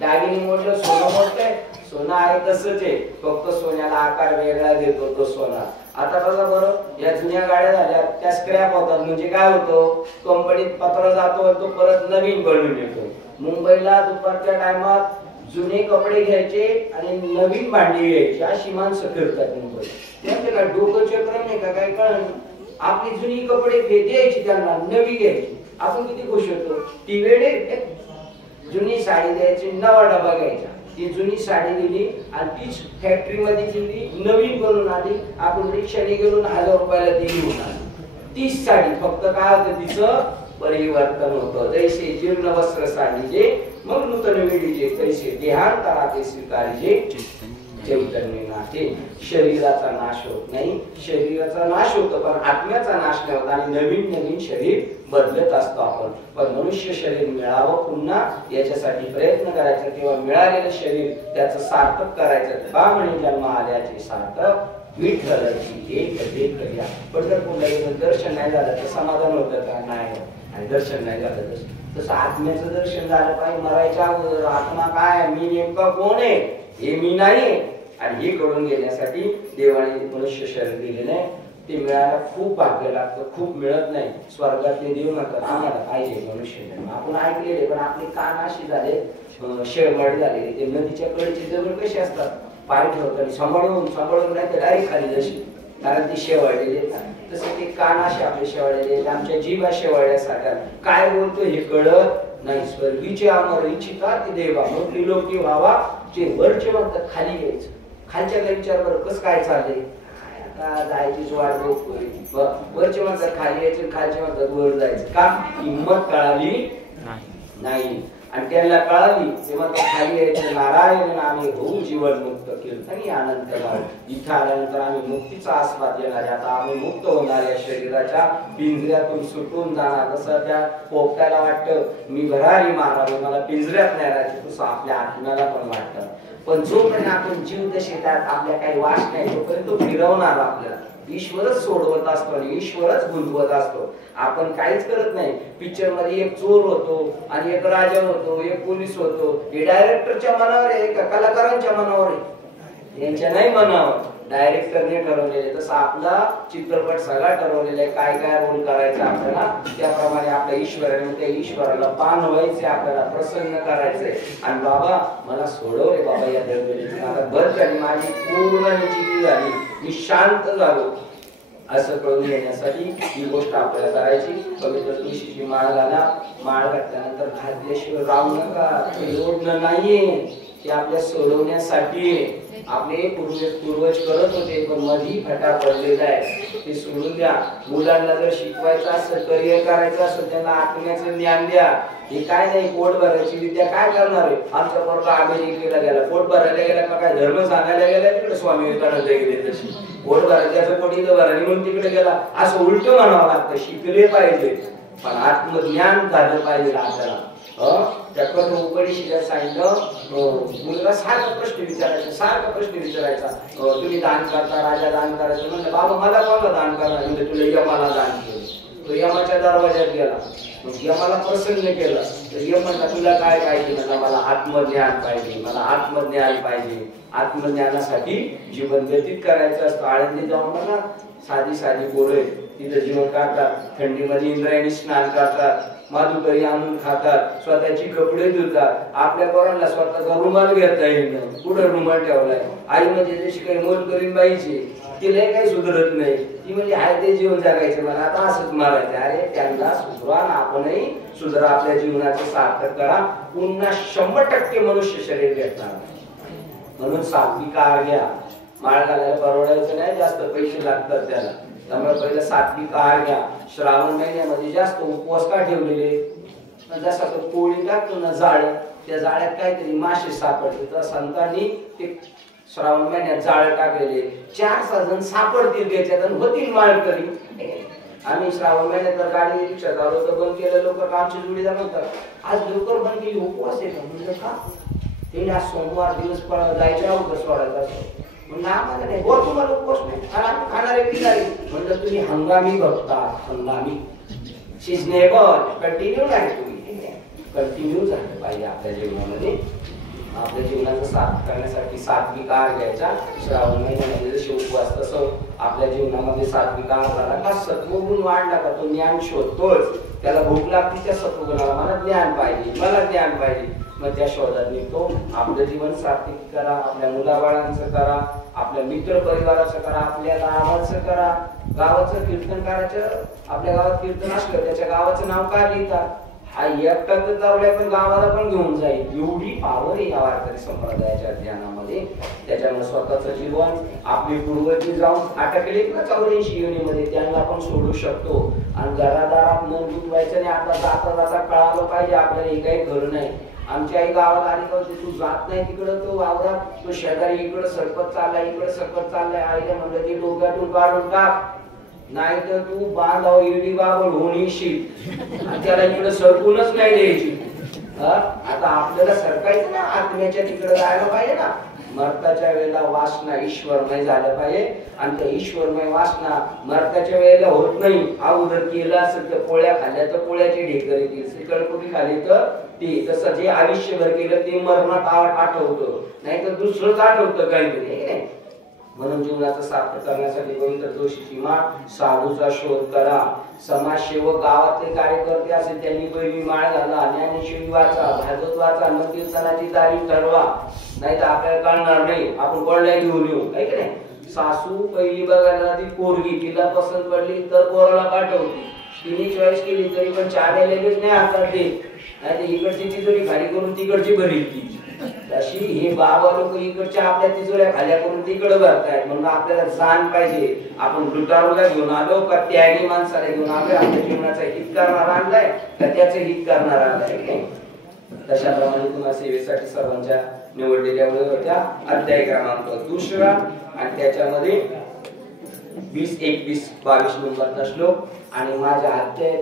दागिने मोडलं सोनं मोडतंय. सोनं आहे तसंच आहे, फक्त सोन्याला आकार वेगळा देतो तो सोना. आता बघा बरं, या जुन्या गाड्या झाल्या त्या स्क्रॅप होतात. म्हणजे काय होतं, कंपनीत पत्र जातो, तो परत नवीन बनवून येतो. मुंबईला दुपारच्या टायमात जुने कपडे घ्यायचे आणि नवीन भांडी घ्यायची, अशी माणसं फिरतात मुंबईत. त्यांचे काय डोकं चक्र नाही का, काय कळलं. आपली जुनी कपडे द्यायची त्यांना, नवी घ्यायची. आपण किती खुश होतो. ती वेळे जुनी साडी द्यायची, नवा डबा घ्यायचा. ती जुनी साडी दिली आणि तीच फॅक्टरी मध्ये दिली, नवीन बनवून आली. आपण रिक्षाने गेलो 1000 रुपयाला दिली होती तीच साडी. फक्त काय होतं, तिचं परिवर्तन होतं. जैसे जीर्ण वस्त्र साडीजे मग नूतन विडीजे, तैसे देहांतरा ते स्वीकारिजे चैतन्य नाथे. शरीराचा नाश होत नाही, शरीराचा नाश होतो पण आत्म्याचा नाश नाही होत आणि नवीन नवीन शरीर बदलत असतो आपण. पण मनुष्य शरीर मिळावं पुन्हा याच्यासाठी प्रयत्न करायचा, तेव्हा मिळालेलं शरीर त्याचं सार्थक करायचं. का म्हणे जन्म आल्याचे सार्थक विठ्ठलाची एक देखया. पंढरपूरला गेलं दर्शन नाही झालं तर समाधान होतं का? नाही. आणि दर्शन नाही झालं तसं आत्म्याचं दर्शन झालं पाहिजे. मरायच्या अगोदर आत्मा काय, मी नेमका कोण आहे हे मी नाही, आणि हे कळून घेण्यासाठी देवाने मनुष्य शरीर दिलेलं आहे. ते मिळायला खूप भाग्य लागतं, खूप मिळत नाही. स्वर्गातले देव म्हणतात आम्हाला पाहिजे मनुष्य जन्म. आपण ऐकलेले पण आपले कान अशी झाले शेळमड झालेले. ते नदीच्या कडेची जमीन कशी असतात, पाय ठेवतात सांभाळून नाही तर डायरेक्ट खाली जशी, कारण ती शेवाळलेली. तसं ते कान असे आपले शेवाळलेले, आमच्या जीभ शेवाळल्यासारख्या. काय बोलतो हे कळत नाही. स्वर्गीचे अमर इच्छिता ते देवा मग त्रिलोकी व्हावा. जे वरचे म्हणतात खाली घ्यायचं, खालच्या काही विचार बरं कसं काय चाललंय, आता जायची वाट बघतोय. वरचे म्हणतात खाली यायचं, खालचे म्हणतात वर जायचं. का? हिंमत कळाली नाही. आणि त्यांना कळाली तेव्हा ते खाली यायचं. नारायण नामे होऊन जीवन मुक्त कीर्तनी अनंत गाव. इथं आल्यानंतर आम्ही मुक्तीचा आस्वाद घेणार. आता आम्ही मुक्त होणार या शरीराच्या पिंजऱ्यातून सुटून जाणार. जसं त्या पोपट्याला वाटतं मी भरारी मारावी, मला पिंजऱ्यात नाही राहायचं, तसं आपल्या आत्म्याला पण वाटतं. पण जोपर्यंत आपण जीव दशेतात आपल्या काही वास नाही तोपर्यंत तो फिरवणार आपल्याला. ईश्वरच सोडवत असतो आणि ईश्वरच गुंतवत असतो. आपण काहीच करत नाही. पिक्चर मध्ये एक चोर होतो आणि एक राजा होतो, एक पोलीस होतो. हे डायरेक्टरच्या मनावर आहे का कलाकारांच्या मनावर आहे? यांच्या नाही मनावर, डायरेक्टरने ठरवलेले. तसं आपला चित्रपट सगळा ठरवलेला आहे, काय काय रोल करायचा आपल्याला. त्याप्रमाणे आपल्या ईश्वराने त्या ईश्वराला पान व्हायचे, आपल्याला प्रसन्न करायचंय. आणि बाबा मला सोडव रे बाबा या दरवेळी, मला बस झाली, माझी पूर्ण निश्चिती झाली, मी शांत झालो, असं कळून घेण्यासाठी ही गोष्ट आपल्याला करायची. पवित्र तुळशीची माळ घाला. माळ घातल्यानंतर घातल्याशिवाय राहू नका. ओढणं नाहीये, ते आपल्या सोडवण्यासाठी आपले पूर्वज करत होते, पण मधी फटा पडलेला आहे, ते सोडून द्या. मुलांना जर शिकवायचं असेल, करिअर करायचं असेल, त्यांना आत्म्याचं ज्ञान द्या. हे काय नाही पोट भरायची विद्या काय करणार आहे. आमचा पोरगा अमेरिकेला गेला, पोट भरायला गेला का काय धर्म सांगायला गेला, तिकडे स्वामी विवेकानंद गेले तशी पोट भरायचं पोटी भरायला म्हणून तिकडे गेला. असं उलट म्हणावं लागतं. शिकले पाहिजे पण आत्मज्ञान झालं पाहिजे आपल्याला. त्याकडे उपनिषदात सांगितलं मुलगा सारखा प्रश्न विचारायचा, तुम्ही दान करता, राजा दान करायचं. म्हणलं बाबा मला कोणाला दान करणार, म्हणजे तुला यमाला दान केलं. तो यमाच्या दरवाज्यात गेला, मग यमाला प्रसन्न केलं. तर यम म्हणला तुला काय पाहिजे? म्हणला मला आत्मज्ञान पाहिजे, मला आत्मज्ञान पाहिजे. आत्मज्ञानासाठी जीवन व्यतीत करायचं असतं. आळंदी जाऊन म्हणा साधी पोरं तिथं जीवन काढतात, थंडीमध्ये इंद्रायणी स्नान करतात, माधुकरी आणून खातात, स्वतःची कपडे धुतात. आपल्या पोरांना स्वतःचा रुमाल घेता येईल, कुठं रुमाल ठेवलाय. आई म्हणजे जशी काही मोल करीन बाईची, तिला काही सुधरत नाही. ती म्हणजे हाय ते जीवन जगायचं, मला आता असंच मारायचं. अरे त्यांना सुधरा, आपणही सुधरा, आपल्या जीवनाचं सार्थक करा. पुन्हा 100% मनुष्य शरीर भेटणार. म्हणून सात्विक आहार घ्या. माळ घालायला परवडायचं नाही, जास्त पैसे लागतात त्याला. त्यामुळे पहिलं सात्विक आहार घ्या. श्रावण महिन्यामध्ये जास्त उपवास का ठेवलेले? जसा तो पोळी टाकतो ना जाळ, त्या जाळ्यात काहीतरी मासे सापडले, तर संतांनी ते श्रावण महिन्यात जाळ टाकलेले. 4-6 जण सापडतील त्याच्यात आणि होतील माळकरी. आम्ही श्रावण महिन्यात तर गाडी रिक्षा चालवतो, बंद केलं. लोक आमची जोडीदार म्हणतात आज लवकर बंद केली, उपवास आहे का? म्हणजे का ते आज सोमवार दिवस जायच्या अगोदर सोडायचा असतो. आम्हाला नाही बोल, तुम्हाला उपवास नाही, आम्ही खाणारे पिणारे. म्हणलं तुम्ही हंगामी बघता, हंगामी सिजनेबल कंटिन्यू नाही. तुम्ही कंटिन्यू झालं पाहिजे आपल्या जीवनामध्ये. आपल्या जीवनाचं साथ करण्यासाठी सात्विक आहार घ्यायचा. श्रावण महिन्यामध्ये जसे उपवास तसं आपल्या जीवनामध्ये सात्विक आहार झाला का सत्वगुण वाढला का तो ज्ञान शोधतोच. त्याला भूक लागते त्या सत्वगुणाला, मला ज्ञान पाहिजे, मला ज्ञान पाहिजे. मग त्या शोधात निघतो. आपलं जीवन सात्विक करा, आपल्या मुलाबाळांचं करा, आपल्या मित्र परिवाराचं करा, आपल्या गावाचं करा. गावाचं कीर्तन करायचं. आपल्या गावात कीर्तन असलं त्याच्या गावाचं नाव काय लिहितात? हा एकटा तर चाललाय पण गावाला पण घेऊन जाईल एवढी पावर आहे या वारकरी संप्रदायाच्या ध्यानामध्ये. त्याच्यामुळे स्वतःचं जीवन आपली पूर्वजी जाऊन अटकले ना 84 योनीमध्ये त्यांना पण सोडू शकतो. आणि घरादारात मन गुंतवायचं नाही. आता जाता जाता कळालं पाहिजे आपल्याला हे काही खरं नाही. आमची आई गावाला आली होती, तू जात नाही तिकडं, तो वावरात तो शेजारी इकडं सरपत चाललाय इकडं सरपत चाललाय. आईला म्हणलं ते डोक्यातून काढून टाक, नाही तर तू बांधाव इडी बाबळ होऊन येशील आणि त्याला इकडं सरकूनच नाही द्यायची. आता आपल्याला सरकायचं ना, आत्म्याच्या तिकडे जायला पाहिजे ना. मरताच्या वेळेला वासना ईश्वरमय झालं पाहिजे आणि त्या ईश्वरमय वासना मरताच्या वेळेला होत नाही. अगोदर केलं असेल तर पोळ्या खाल्ल्या तर पोळ्याची ढेकर येतील, सिकळपुरी खाली तर ते. तसं जे आयुष्यभर केलं ते मरणात आठवतं, नाही तर दुसरंच आठवतं काहीतरी. म्हणून जीवनाचं सार्थ करण्यासाठी गोविंद जोशीची माळ साधूचा शोध करा. समाजसेवक गावातले कार्यकर्ते असेल त्यांनी पहिली माळ घाला, ज्ञानेश्वरी वाचा, भागवत वाचा, मग कीर्तनाची तारीख ठरवा, नाही तर आपल्याला कळणार नाही. आपण कोणाला घेऊन येऊ आहे की नाही. सासू पहिली बघायला ती पोरगी, तिला पसंत पडली तर पोराला पाठवती. तिने चॉईस केली तरी पण चार लगेच नाही हातात देत, नाही तर इकडची तिजोरी खाली करून तिकडची भरीत ती. अशी हे बाबा लोक इकडच्या आपल्या तिजोऱ्या खाल्या करून तिकडे भरतायत. म्हणून आपल्याला जाण पाहिजे आपण लुटारूला घेऊन आलो का त्यागी माणसाला घेऊन आलोय, आपल्या जीवनाचा हित करणारा आणलाय का त्याचं हित करणारा आणलाय. तशाप्रमाणे तुम्हाला सेवेसाठी सर्वांच्या निवडलेल्या होत्या अध्याय क्रमांक 2 आणि त्याच्यामध्ये 20, 21, 22 नंबरचा श्लोक. आणि माझ्या अध्याय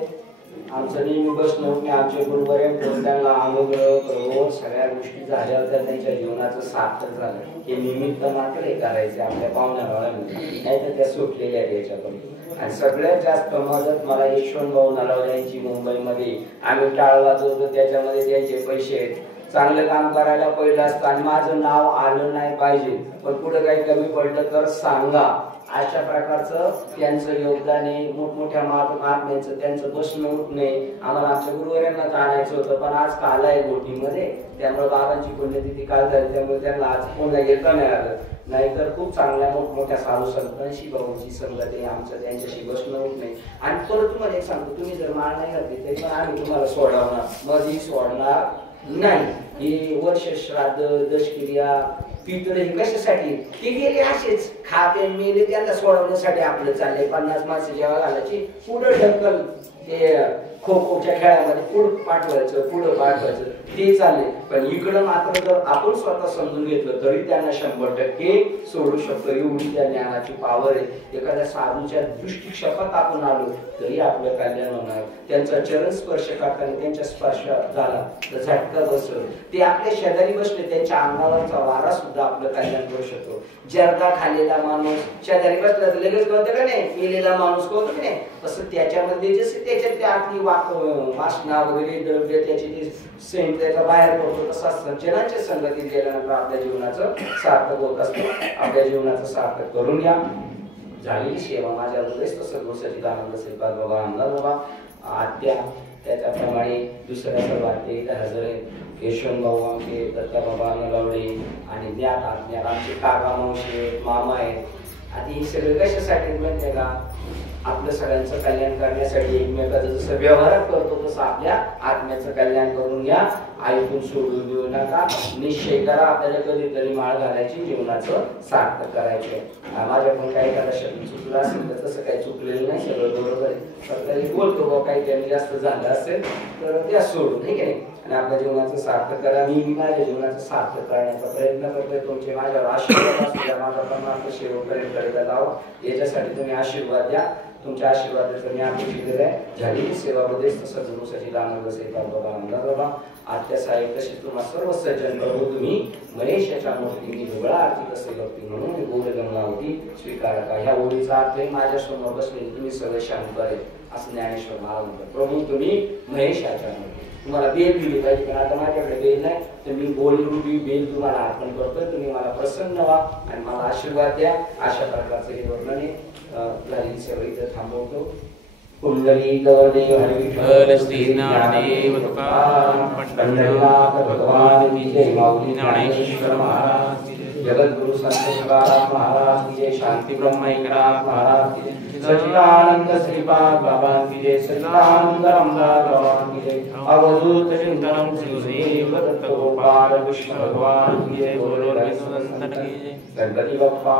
आमचं नेहमी बसणं आमचे गुरुपर्यंत त्यांना अनुग्रह प्रबोध सगळ्या गोष्टी झाल्या होत्या, त्यांच्या जीवनाचं सार्थक झालं. हे निमित्त मात्र हे करायचे आपल्या पाहुण्याला, नाही तर त्या सुटलेल्या याच्याकडून. आणि सगळ्यात जास्त मदत मला यशवंत भाऊ नलावडे यांची मुंबईमध्ये. आम्ही टाळ वाजवतो त्याच्यामध्ये त्यांचे पैसे चांगलं काम करायला पहिलं असतं आणि माझं नाव आलं नाही पाहिजे, पण पुढे काही कमी पडलं तर सांगा. अशा प्रकारचं त्यांचं योगदान आहे. मोठमोठ्या महात्म्यांचं त्यांचं बसणं होत नाही. आम्हाला आमच्या गुरुवाऱ्यांना आणायचं होतं पण आज काल आहे गोटीमध्ये, त्यामुळे बाबांची पुण्यतिथी काल झाली त्यामुळे त्यांना आज पुन्हा येता नाही आलं. नाहीतर खूप चांगल्या मोठमोठ्या साधू संतांशी भाऊंची संगत आहे आमचं, त्यांच्याशी बसणं होत नाही. आणि परत तुम्हाला एक सांगतो, तुम्ही जर माळ नाही घातली तरी पण आम्ही तुम्हाला सोडवणार, मधी सोडणार नाही. हे वर्ष श्राद्ध दशक्रिया पितळे हे कशासाठी, ते गेले असेच खाते मेले, त्यांना सोडवण्यासाठी आपलं चाललंय. 50 माणसं जेव्हा घालायची पुढं ढकल, ते खो खोच्या खेळामध्ये पुढं पाठवायचं ते चाललंय. पण इकडं मात्र जर आपण स्वतः समजून घेतलं तरी त्यांना 100% सोडू शकतो. एवढी त्या ज्ञानाची पावर आहे. एखाद्या साधूच्या दृष्टिक्षेपात आपण आलो तरी आपलं कल्याण होणार. त्यांचा चरण स्पर्श करताना त्यांच्या स्पर्श झाला तर झटका बसलं, ते आपल्या शेजारी बसले त्यांच्या अंगावरचा वारा सुद्धा आपलं कल्याण करू शकतो. जर्दा खाल्लेला माणूस शेजारी बसला तर लगेच कळतं का नाही, मेलेला माणूस कळतो की नाही. तसं त्याच्यामध्ये जसे त्याच्यात आतली वासना वगैरे द्रव्य त्याची ते सेंट त्याचा बाहेर पडतो, तसा सज्जनांच्या संगतीत गेल्यानंतर आपल्या जीवनाचं सार्थक होत असतं. आपल्या जीवनाचं सार्थक करून घ्या. झालेली सेवा माझ्या हृदयस्थ सद्गुरूंसाठी आनंद असेल बाबा अंदाज बाबा आद्या. त्याच्याप्रमाणे दुसऱ्या सर्वात हजर आहे यशवंत भाऊ आमचे, दत्ता बाबा नलावडे आणि ज्ञात आज्ञात आमचे काका मावशी मामा आहेत. आणि हे सगळं कशासाठी माहिती का, आपलं सगळ्यांचं कल्याण करण्यासाठी. एकमेकाचं जसं व्यवहार करतो तसं आपल्या आत्म्याचं कल्याण करून घ्या. ऐकून सोडून देऊ नका. निश्चय करा आपल्याला कधीतरी माळ घालायची, जीवनाचं सार्थक करायचे. माझ्याकडून काही एखादा शब्द चुकला असेल तर तसं काही चुकलेलं नाही, सगळं बरोबर आहे. फक्त बोलतो बा काही त्यांनी जास्त झालं असेल तर त्या सोडून, नाही की नाही. आणि आपल्या जीवनाचं सार्थक करा. मी माझ्या जीवनाचं सार्थक करण्याचा प्रयत्न करतोय. तुमचे माझ्यावर आशीर्वाद असू द्या. माझा परमार्थ सेवेपर्यंत जावं याच्यासाठी तुम्ही आशीर्वाद द्या. तुमच्या आशीर्वादाचं मी अपेक्षित आहे. झालेली सेवामध्ये सद्गुरू सच्चिदानंद सेवा बाबा अंदाज बाबा आत्या साहेब तसेच तुम्हाला सर्व सज्जन प्रभू तुम्ही महेशाच्या मूर्तीने ढोबळा आरती कसे भक्ती म्हणून गोड गंगावती स्वीकार का. ह्या ओळीचा अर्थ आहे माझ्या समोर बसलेले तुम्ही सगळे शांत करेल असं ज्ञानेश्वर महाराज म्हणतात. प्रभू तुम्ही महेशाच्या मूर्ती, तुम्हाला बेल दिली पाहिजे पण आता माझ्याकडे बेल नाही तर मी गोलरूपी बेल तुम्हाला अर्पण करतोय. तुम्ही मला प्रसन्न व्हा आणि मला आशीर्वाद द्या. अशा प्रकारचं हे वर्णने झालेली सेवा इथं थांबवतो. कुंडली गौरदेव हरिविठ्ठल श्री ज्ञानदेव तुकाराम पंढरीनाथ भगवान की जय. माऊली ज्ञानेश्वर महाराज की जय. जगद्गुरु संत तुकाराम महाराज की जय. शांती ब्रह्म एकनाथ महाराज की जय. सच्चिदानंद श्रीपाद बाबा की जय. सच्चिदानंद रामदास बाबा की जय. अवधूत चिंतनम श्रीदेव दत्त गोपाल कृष्ण भगवान की जय। बोलो विष्णु की जय। गणपति बप्पा।